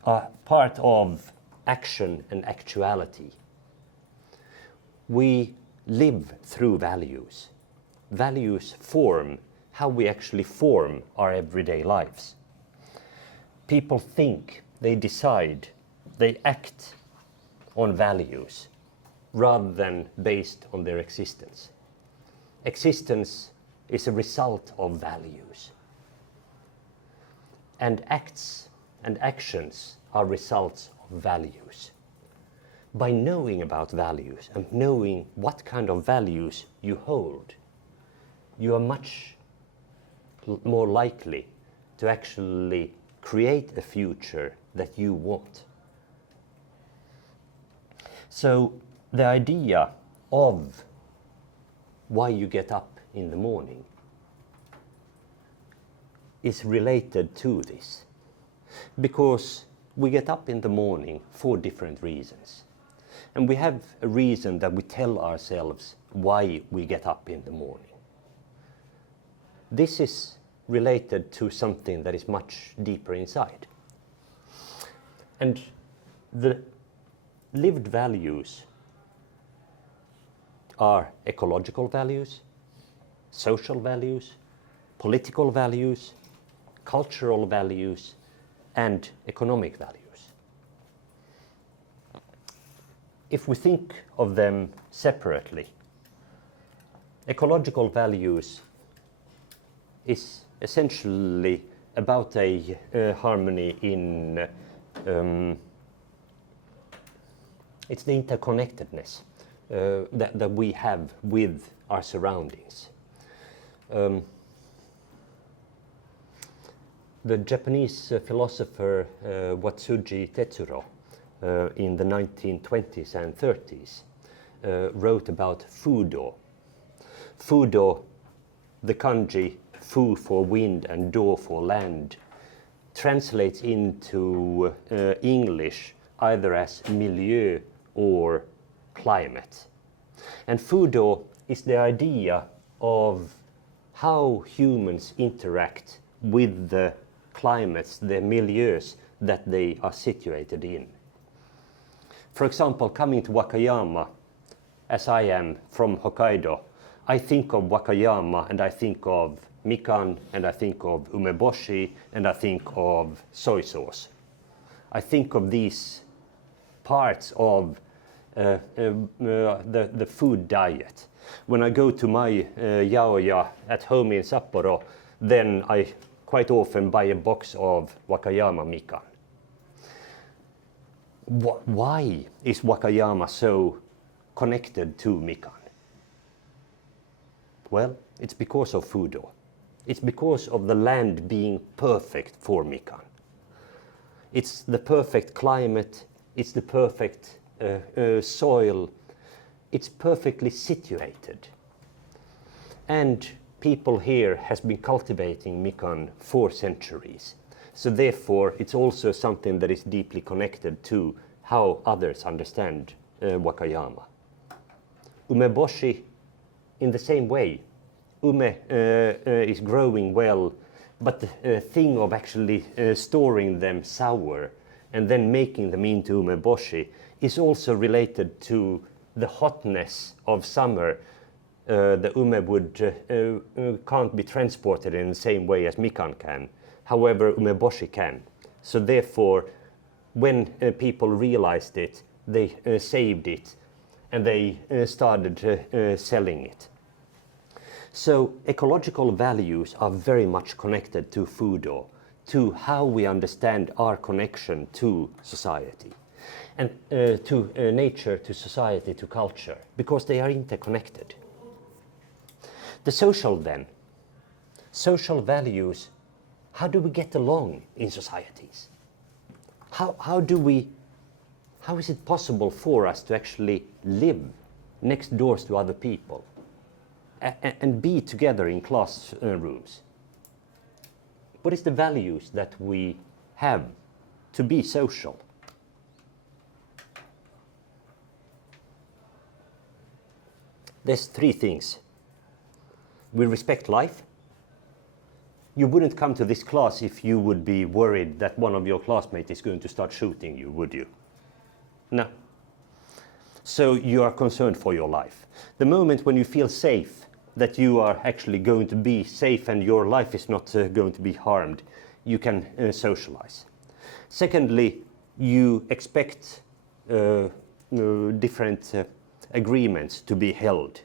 are part of action and actuality. We live through values. Values form how we actually form our everyday lives. People think, they decide, they act on values rather than based on their existence. Existence is a result of values. And acts and actions are results of values. By knowing about values and knowing what kind of values you hold, you are much more likely to actually create a future that you want. So the idea of why you get up in the morning is related to this. Because we get up in the morning for different reasons. And we have a reason that we tell ourselves why we get up in the morning. This is related to something that is much deeper inside. And the lived values are ecological values, social values, political values, cultural values, and economic values. If we think of them separately, ecological values is essentially about a harmony in it's the interconnectedness that we have with our surroundings. The Japanese philosopher Watsuji Tetsuro in the 1920s and 30s wrote about fudo. Fudo, the kanji fu for wind and do for land, translates into English either as milieu or climate. And fudo is the idea of how humans interact with the climates, the milieus that they are situated in. For example, coming to Wakayama, as I am from Hokkaido, I think of Wakayama and I think of mikan and I think of umeboshi and I think of soy sauce. I think of these parts of the food diet. When I go to my yaoya at home in Sapporo, then I quite often buy a box of Wakayama mikan. Why is Wakayama so connected to mikan? Well, it's because of fudo. It's because of the land being perfect for mikan. It's the perfect climate, it's the perfect soil, it's perfectly situated. And people here has been cultivating mikan for centuries. So therefore, it's also something that is deeply connected to how others understand Wakayama. Umeboshi, in the same way, ume is growing well, but the thing of actually storing them sour and then making them into umeboshi is also related to the hotness of summer. The ume would can't be transported in the same way as mikan can. However, umeboshi can. So therefore, when people realized it, they saved it and they started selling it. So ecological values are very much connected to fudo, to how we understand our connection to society and to nature, to society, to culture, because they are interconnected. The social then, social values, how do we get along in societies? How is it possible for us to actually live next doors to other people and be together in classrooms? What is the values that we have to be social? There's three things. We respect life. You wouldn't come to this class if you would be worried that one of your classmates is going to start shooting you, would you? No. So you are concerned for your life. The moment when you feel safe, that you are actually going to be safe and your life is not going to be harmed, you can socialize. Secondly, you expect different agreements to be held.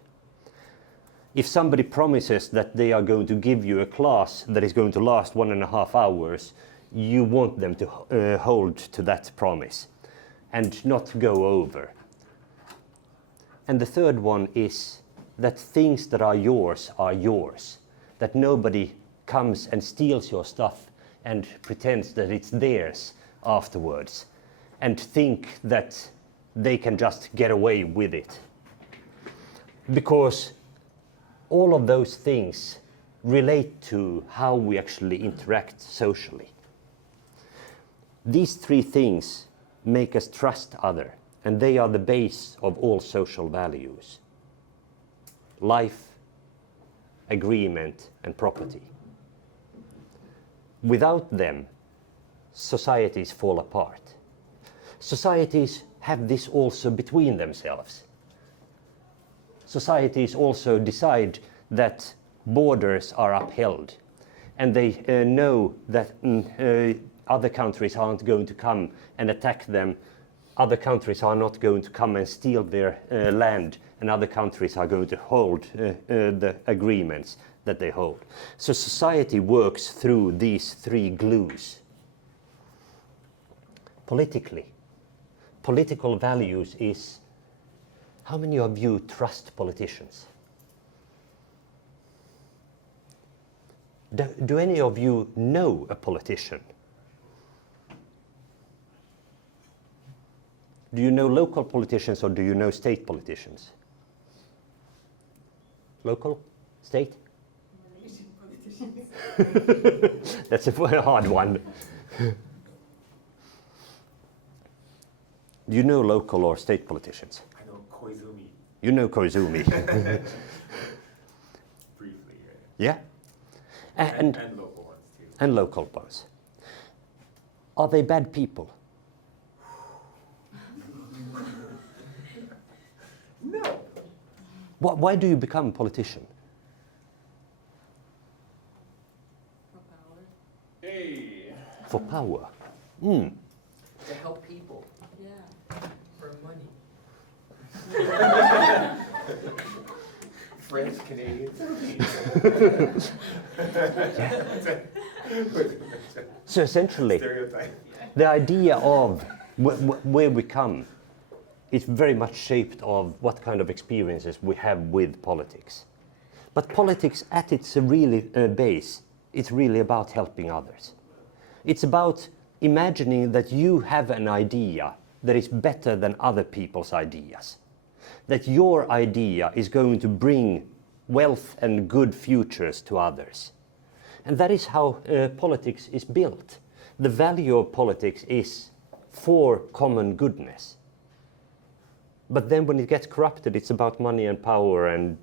If somebody promises that they are going to give you a class that is going to last 1.5 hours, you want them to hold to that promise and not go over. And the third one is that things that are yours, that nobody comes and steals your stuff and pretends that it's theirs afterwards and think that they can just get away with it. Because all of those things relate to how we actually interact socially. These three things make us trust others, and they are the base of all social values: life, agreement, and property. Without them, societies fall apart. Societies have this also between themselves. Societies also decide that borders are upheld, and they know that other countries aren't going to come and attack them. Other countries are not going to come and steal their land, and other countries are going to hold the agreements that they hold. So society works through these three glues. Politically, political values is, how many of you trust politicians? Do any of you know a politician? Do you know local politicians or do you know state politicians? Local? State? Malaysian politicians. That's a very hard one. Do you know local or state politicians? I know Koizumi You know Koizumi. briefly, right? Yeah? And local ones too. and local ones. Are they bad people? No. Why do you become a politician? For power. Hey. For power. To help people, Yeah. for money. French, Canadian, Philippines. So essentially, Stereotype. the idea of where we come is very much shaped of what kind of experiences we have with politics. But politics at its really base, it's really about helping others. It's about imagining that you have an idea that is better than other people's ideas. That your idea is going to bring wealth and good futures to others. And that is how politics is built. The value of politics is for common goodness. But then when it gets corrupted, it's about money and power, and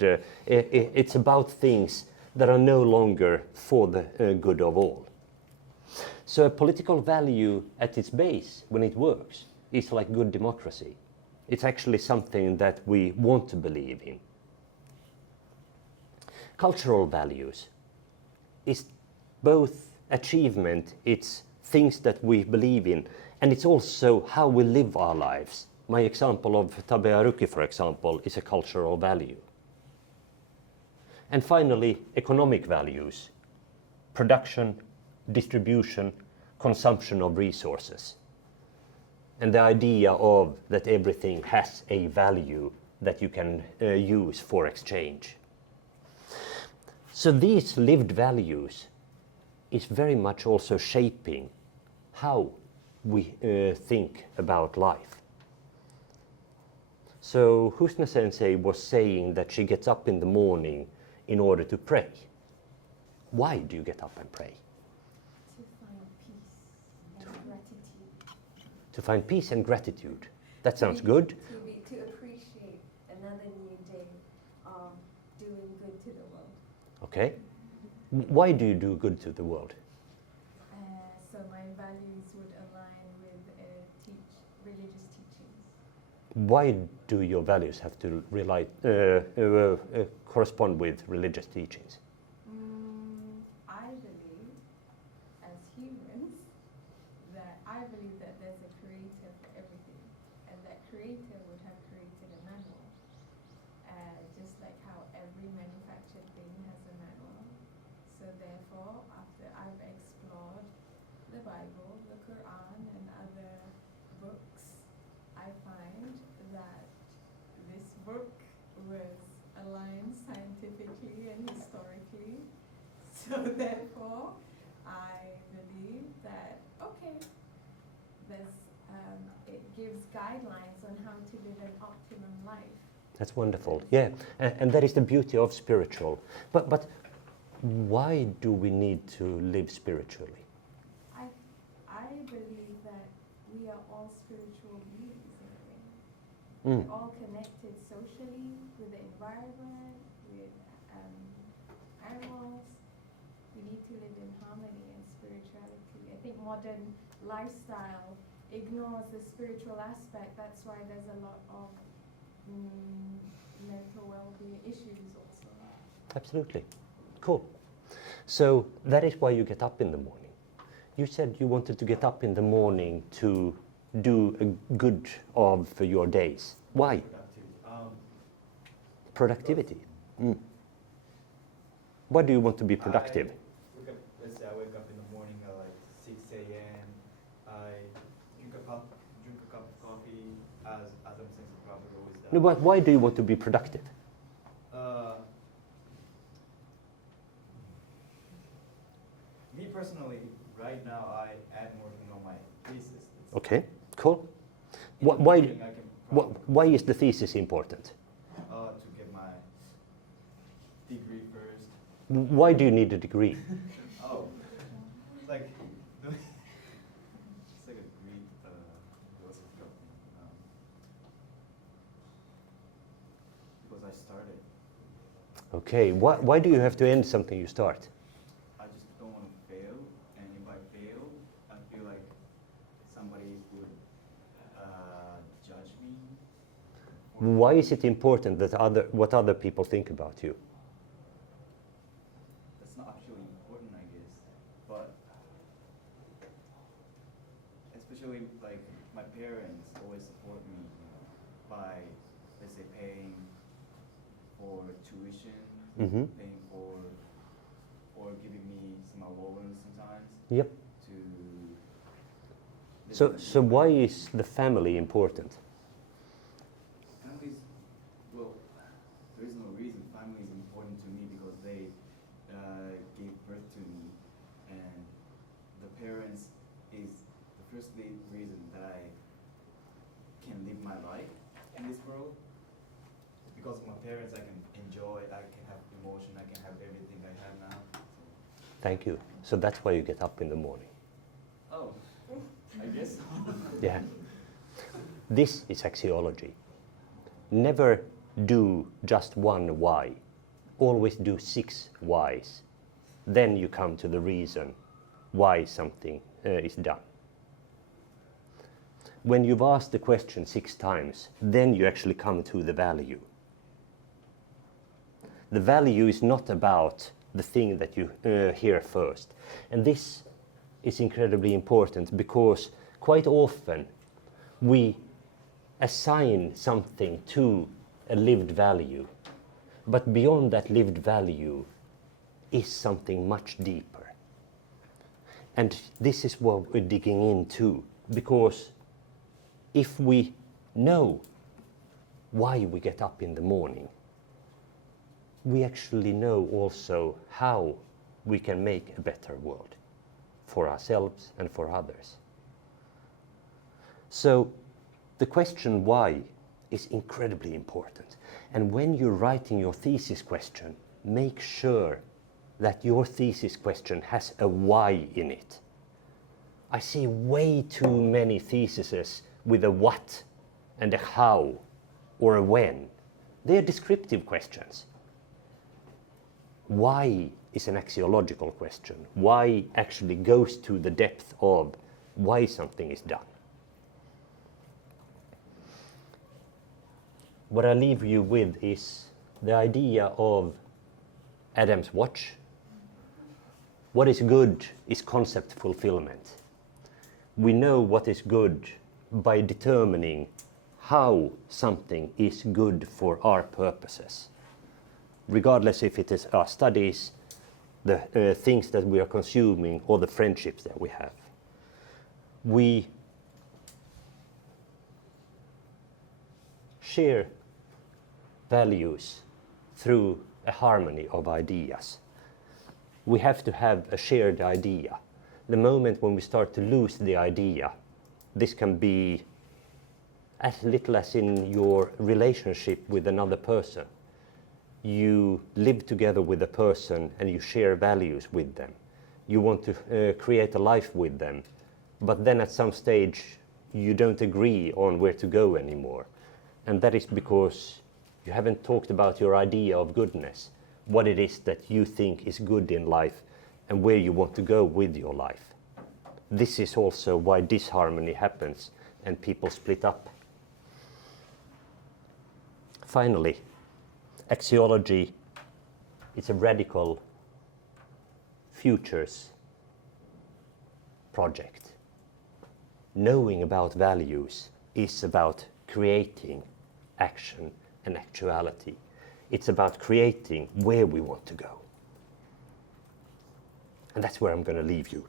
it's about things that are no longer for the good of all. So a political value at its base, when it works, is like good democracy. It's actually something that we want to believe in. Cultural values is both achievement, it's things that we believe in, and it's also how we live our lives. My example of tabearuki, for example, is a cultural value. And finally, economic values: production, distribution, consumption of resources. And the idea of that everything has a value that you can use for exchange. So these lived values is very much also shaping how we think about life. So Husna Sensei was saying that she gets up in the morning in order to pray. Why do you get up and pray? To find peace and gratitude. To find peace and gratitude. That sounds good. To appreciate another new day of doing good to the world. Okay. Why do you do good to the world? So my values would align with religious teachings. Why do your values have to correspond with religious teachings? I believe, as humans, that I believe that there's a creator for everything, and that creator would So therefore, I believe that, okay, it gives guidelines on how to live an optimum life. That's wonderful. Yeah, and that is the beauty of spiritual. But why do we need to live spiritually? I believe that we are all spiritual beings in a way. Mm. We're all connected socially with the environment, with animals. We need to live in harmony and spirituality. I think modern lifestyle ignores the spiritual aspect. That's why there's a lot of mental well-being issues also. Absolutely. Cool. So that is why you get up in the morning. You said you wanted to get up in the morning to do a good of your days. Why? Productivity. Mm. Why do you want to be productive? Let's say I wake up in the morning at like 6 a.m. I drink a cup of coffee, as I'm saying, probably always that. No, but why do you want to be productive? Me personally, right now I am working on my thesis. Okay, cool. In the Why, morning I can probably, why is the thesis important? to get my degree first. Why do you need a degree? Oh, it's like it's like a Greek philosophy of because I started. Okay, why do you have to end something you start? I just don't want to fail, and if I fail, I feel like somebody would judge me. Why is it important that what other people think about you? That's not actually important, I guess, but especially like my parents always support me by, let's say, paying for tuition, Mm-hmm. paying for, or giving me some allowance sometimes Yep. to. So why is the family important? Families, well, there is no reason. Family is important to me because they gave birth to me, and the parents is the first reason that I can live my life in this world. Because of my parents, I can enjoy, I can have emotion, I can have everything I have now. Thank you. So that's why you get up in the morning. Oh, I guess so. Yeah. This is axiology. Never do just one why. Always do 6 whys. Then you come to the reason why something is done. When you've asked the question 6 times, then you actually come to the value. The value is not about the thing that you hear first. And this is incredibly important because quite often we assign something to a lived value, but beyond that lived value is something much deeper. And this is what we're digging into, because if we know why we get up in the morning, we actually know also how we can make a better world for ourselves and for others. So the question why is incredibly important. And when you're writing your thesis question, make sure that your thesis question has a why in it. I see way too many theses with a what and a how or a when. They are descriptive questions. Why is an axiological question. Why actually goes to the depth of why something is done. What I leave you with is the idea of Adam's watch. What is good is concept fulfillment. We know what is good by determining how something is good for our purposes. Regardless if it is our studies, the things that we are consuming, or the friendships that we have. We share values through a harmony of ideas. we have to have a shared idea. The moment when we start to lose the idea, this can be as little as in your relationship with another person. You live together with a person and you share values with them. You want to create a life with them, but then at some stage you don't agree on where to go anymore. And that is because you haven't talked about your idea of goodness, what it is that you think is good in life and where you want to go with your life. This is also why disharmony happens and people split up. Finally, axiology is a radical futures project. Knowing about values is about creating action and actuality. It's about creating where we want to go. And that's where I'm going to leave you.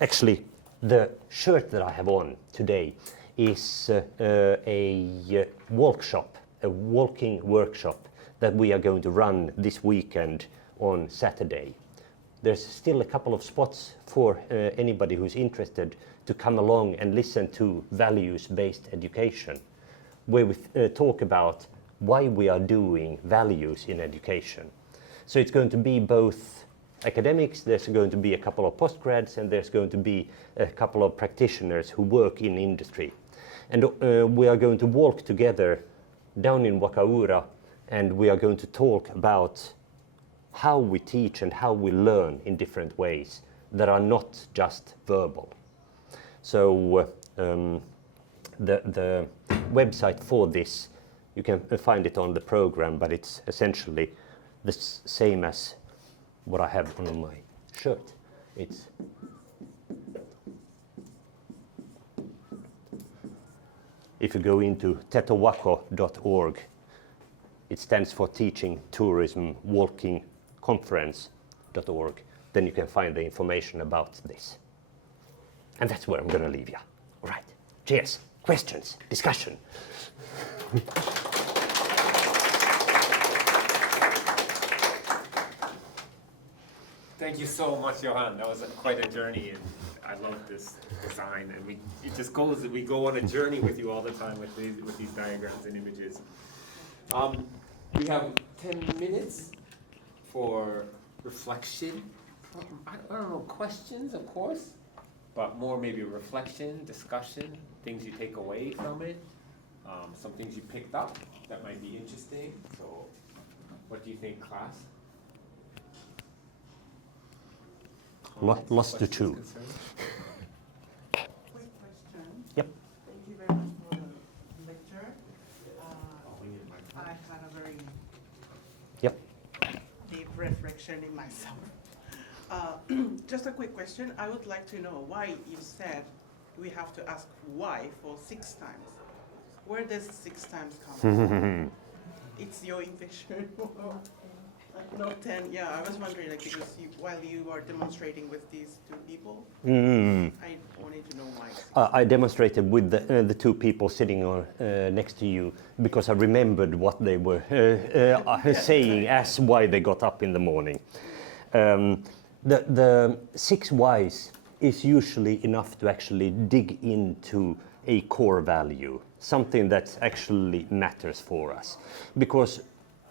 Actually, the shirt that I have on today is a walking workshop that we are going to run this weekend on Saturday. There's still a couple of spots for anybody who's interested to come along and listen to values-based education, where we talk about why we are doing values in education. So it's going to be both academics, there's going to be a couple of postgrads, and there's going to be a couple of practitioners who work in industry. And we are going to walk together down in Wakaura, and we are going to talk about how we teach and how we learn in different ways that are not just verbal. So the website for this, you can find it on the program, but it's essentially the same as what I have on my shirt. It's if you go into tetowako.org, it stands for Teaching, Tourism, Walking Conference.org, then you can find the information about this. And that's where I'm going to leave you. All right. Cheers. Questions, discussion. Thank you so much, Johan. That was quite a journey, and I love this design. And we go on a journey with you all the time with these diagrams and images. We have 10 minutes for reflection. I don't know, questions, of course, but more maybe reflection, discussion, things you take away from it, some things you picked up that might be interesting. So, what do you think, class? Lost to two. Quick question. Yep. Thank you very much for the lecture. I had a very deep reflection in myself. Just a quick question. I would like to know why you said we have to ask why for 6 times. Where does 6 times come from? It's your invention. Not 10. Yeah, I was wondering, like, because while you are demonstrating with these 2 people, I wanted to know why. I demonstrated with the 2 people sitting on next to you because I remembered what they were saying as why they got up in the morning. The 6 whys is usually enough to actually dig into a core value, something that actually matters for us. Because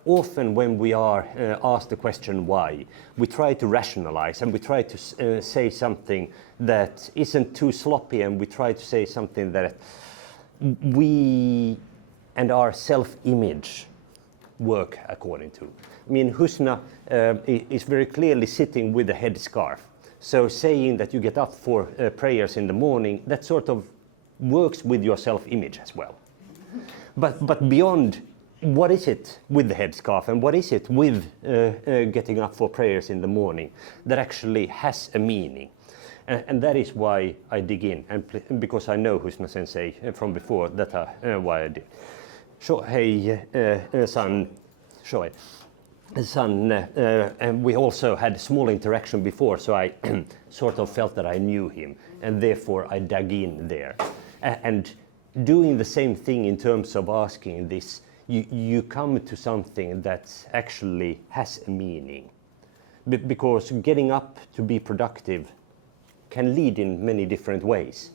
often when we are asked the question why, we try to rationalize and we try to say something that isn't too sloppy, and we try to say something that we and our self-image work according to. I mean, Husna is very clearly sitting with a headscarf. So saying that you get up for prayers in the morning, that sort of works with your self-image as well. But beyond, what is it with the headscarf and what is it with getting up for prayers in the morning that actually has a meaning? And that is why I dig in, and because I know Husna Sensei from before, that's why I did. So, hey, son, and we also had a small interaction before, so I sort of felt that I knew him, and therefore I dug in there. And doing the same thing in terms of asking this, you come to something that actually has a meaning. because getting up to be productive can lead in many different ways.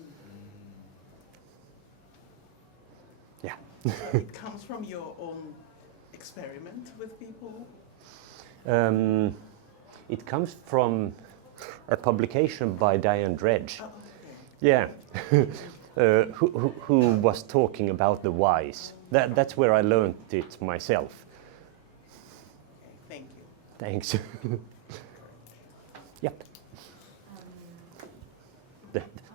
Yeah. It comes from your own experiment with people? It comes from a publication by Diane Dredge. Oh, okay. Yeah, who was talking about the whys. That's where I learned it myself. Okay, thank you. Thanks. Yep.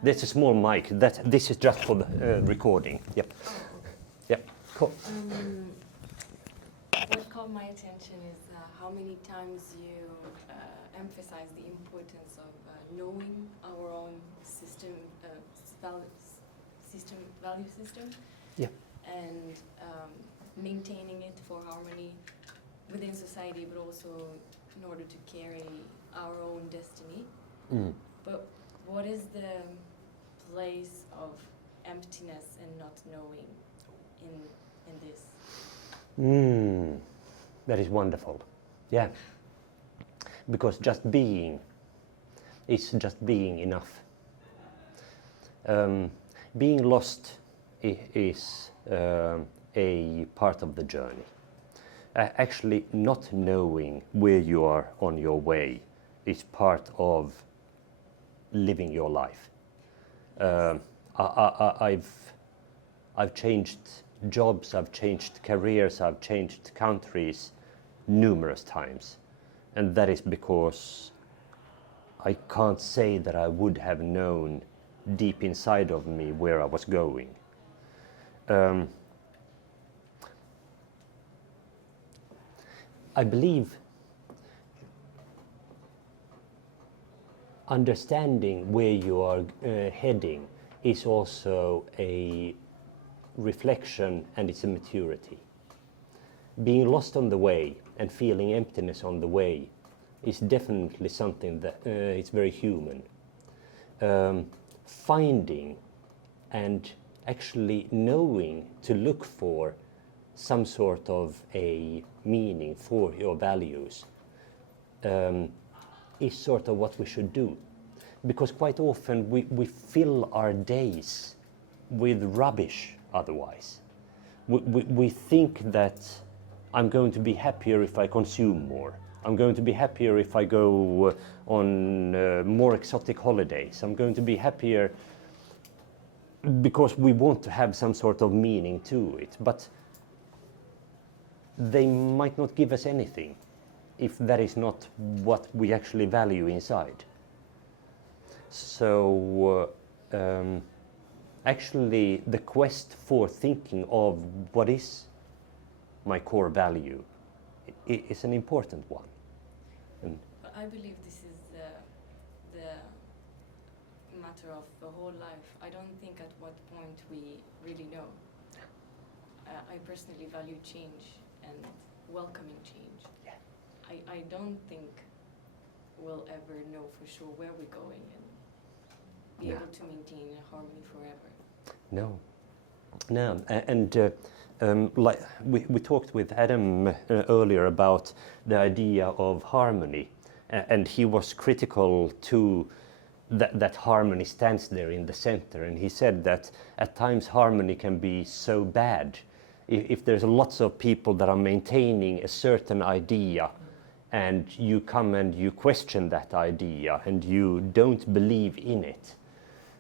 There's a small mic. This is just for the recording. Yep. Yep. Cool. What caught my attention is how many times you emphasize the importance of knowing our own system, value system, Yeah. and maintaining it for harmony within society, but also in order to carry our own destiny. Mm. But what is the place of emptiness and not knowing in this? That is wonderful. Yeah. Because just being is just being enough. Being lost is a part of the journey. Actually, not knowing where you are on your way is part of living your life. I've changed jobs, I've changed careers, I've changed countries numerous times. And that is because I can't say that I would have known deep inside of me where I was going. I believe understanding where you are heading is also a reflection, and it's a maturity. Being lost on the way and feeling emptiness on the way is definitely something that is very human. Finding and actually knowing to look for some sort of a meaning for your values is sort of what we should do. Because quite often we fill our days with rubbish otherwise. We think that I'm going to be happier if I consume more. I'm going to be happier if I go on more exotic holidays. I'm going to be happier because we want to have some sort of meaning to it. But they might not give us anything if that is not what we actually value inside. So actually the quest for thinking of what is my core value is an important one. But I believe this is the matter of the whole life. I don't think at what point we really know. I personally value change and welcoming change. Yeah. I don't think we'll ever know for sure where we're going and be able to maintain a harmony forever. No, and like we talked with Adam earlier about the idea of harmony, and he was critical to that harmony stands there in the center, and he said that at times harmony can be so bad if there's lots of people that are maintaining a certain idea, and you come and you question that idea and you don't believe in it,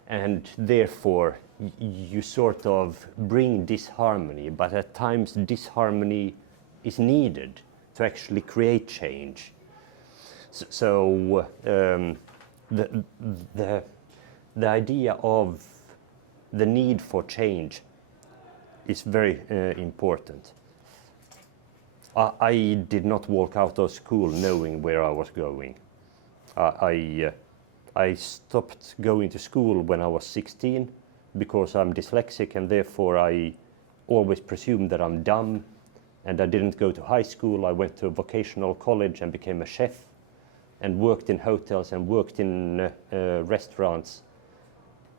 and therefore you sort of bring disharmony, but at times disharmony is needed to actually create change. So the idea of the need for change is very important. I did not walk out of school knowing where I was going. I stopped going to school when I was 16 because I'm dyslexic, and therefore I always presumed that I'm dumb, and I didn't go to high school. I went to a vocational college and became a chef and worked in hotels and worked in restaurants,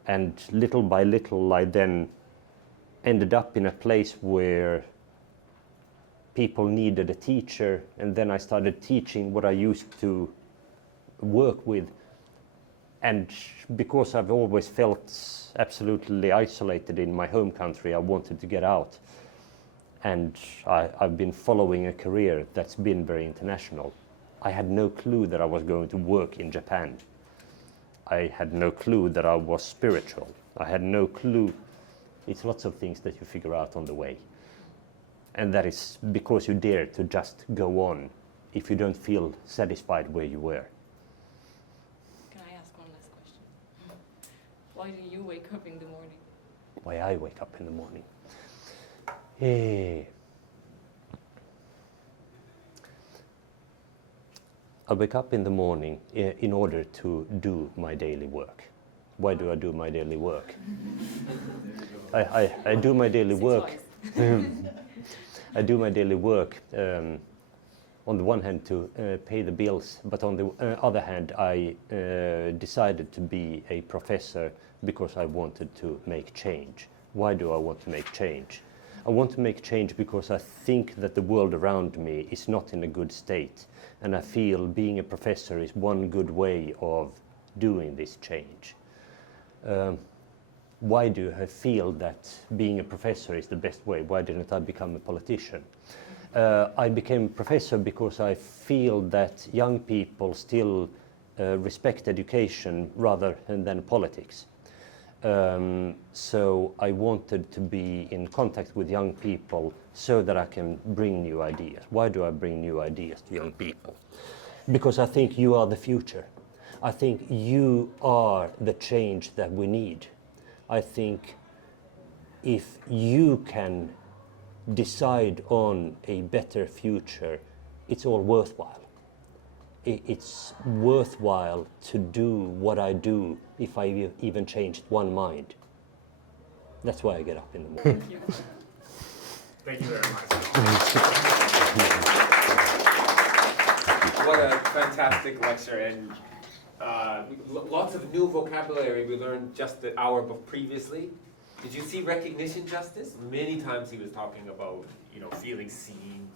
and little by little I then ended up in a place where people needed a teacher, and then I started teaching what I used to work with. And because I've always felt absolutely isolated in my home country, I wanted to get out. And I've been following a career that's been very international. I had no clue that I was going to work in Japan. I had no clue that I was spiritual. I had no clue. It's lots of things that you figure out on the way. And that is because you dare to just go on if you don't feel satisfied where you were. Can I ask one last question? Why do you wake up in the morning? Why I wake up in the morning? I wake up in the morning in order to do my daily work. Why do I do my daily work? I do my daily work. I do my daily work on the one hand to pay the bills, but on the other hand I decided to be a professor because I wanted to make change. Why do I want to make change? I want to make change because I think that the world around me is not in a good state, and I feel being a professor is one good way of doing this change. Why do I feel that being a professor is the best way? Why didn't I become a politician? I became a professor because I feel that young people still respect education rather than politics. So I wanted to be in contact with young people so that I can bring new ideas. Why do I bring new ideas to young people? Because I think you are the future. I think you are the change that we need. I think if you can decide on a better future, it's all worthwhile. It's worthwhile to do what I do if I even changed one mind. That's why I get up in the morning. Thank you. Thank you very much. What a fantastic lecture, and lots of new vocabulary we learned just the hour previously. Did you see recognition justice? Many times he was talking about, feeling seen,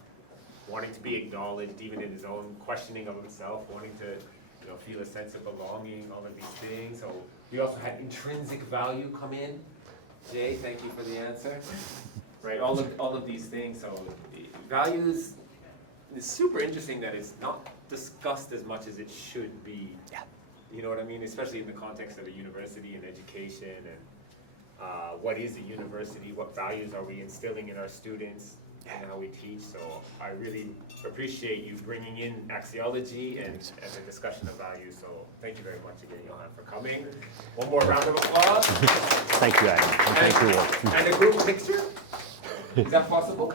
wanting to be acknowledged, even in his own questioning of himself, wanting to, feel a sense of belonging, all of these things. So we also had intrinsic value come in. Jay, thank you for the answer. Right, all of these things. So values is super interesting that it's not discussed as much as it should be. Yeah. You know what I mean? Especially in the context of a university and education, and what is a university? What values are we instilling in our students and how we teach? So I really appreciate you bringing in axiology and as a discussion of values. So thank you very much again, Johan, for coming. One more round of applause. Thank you, Adam. And thank you all. And a group picture? Is that possible?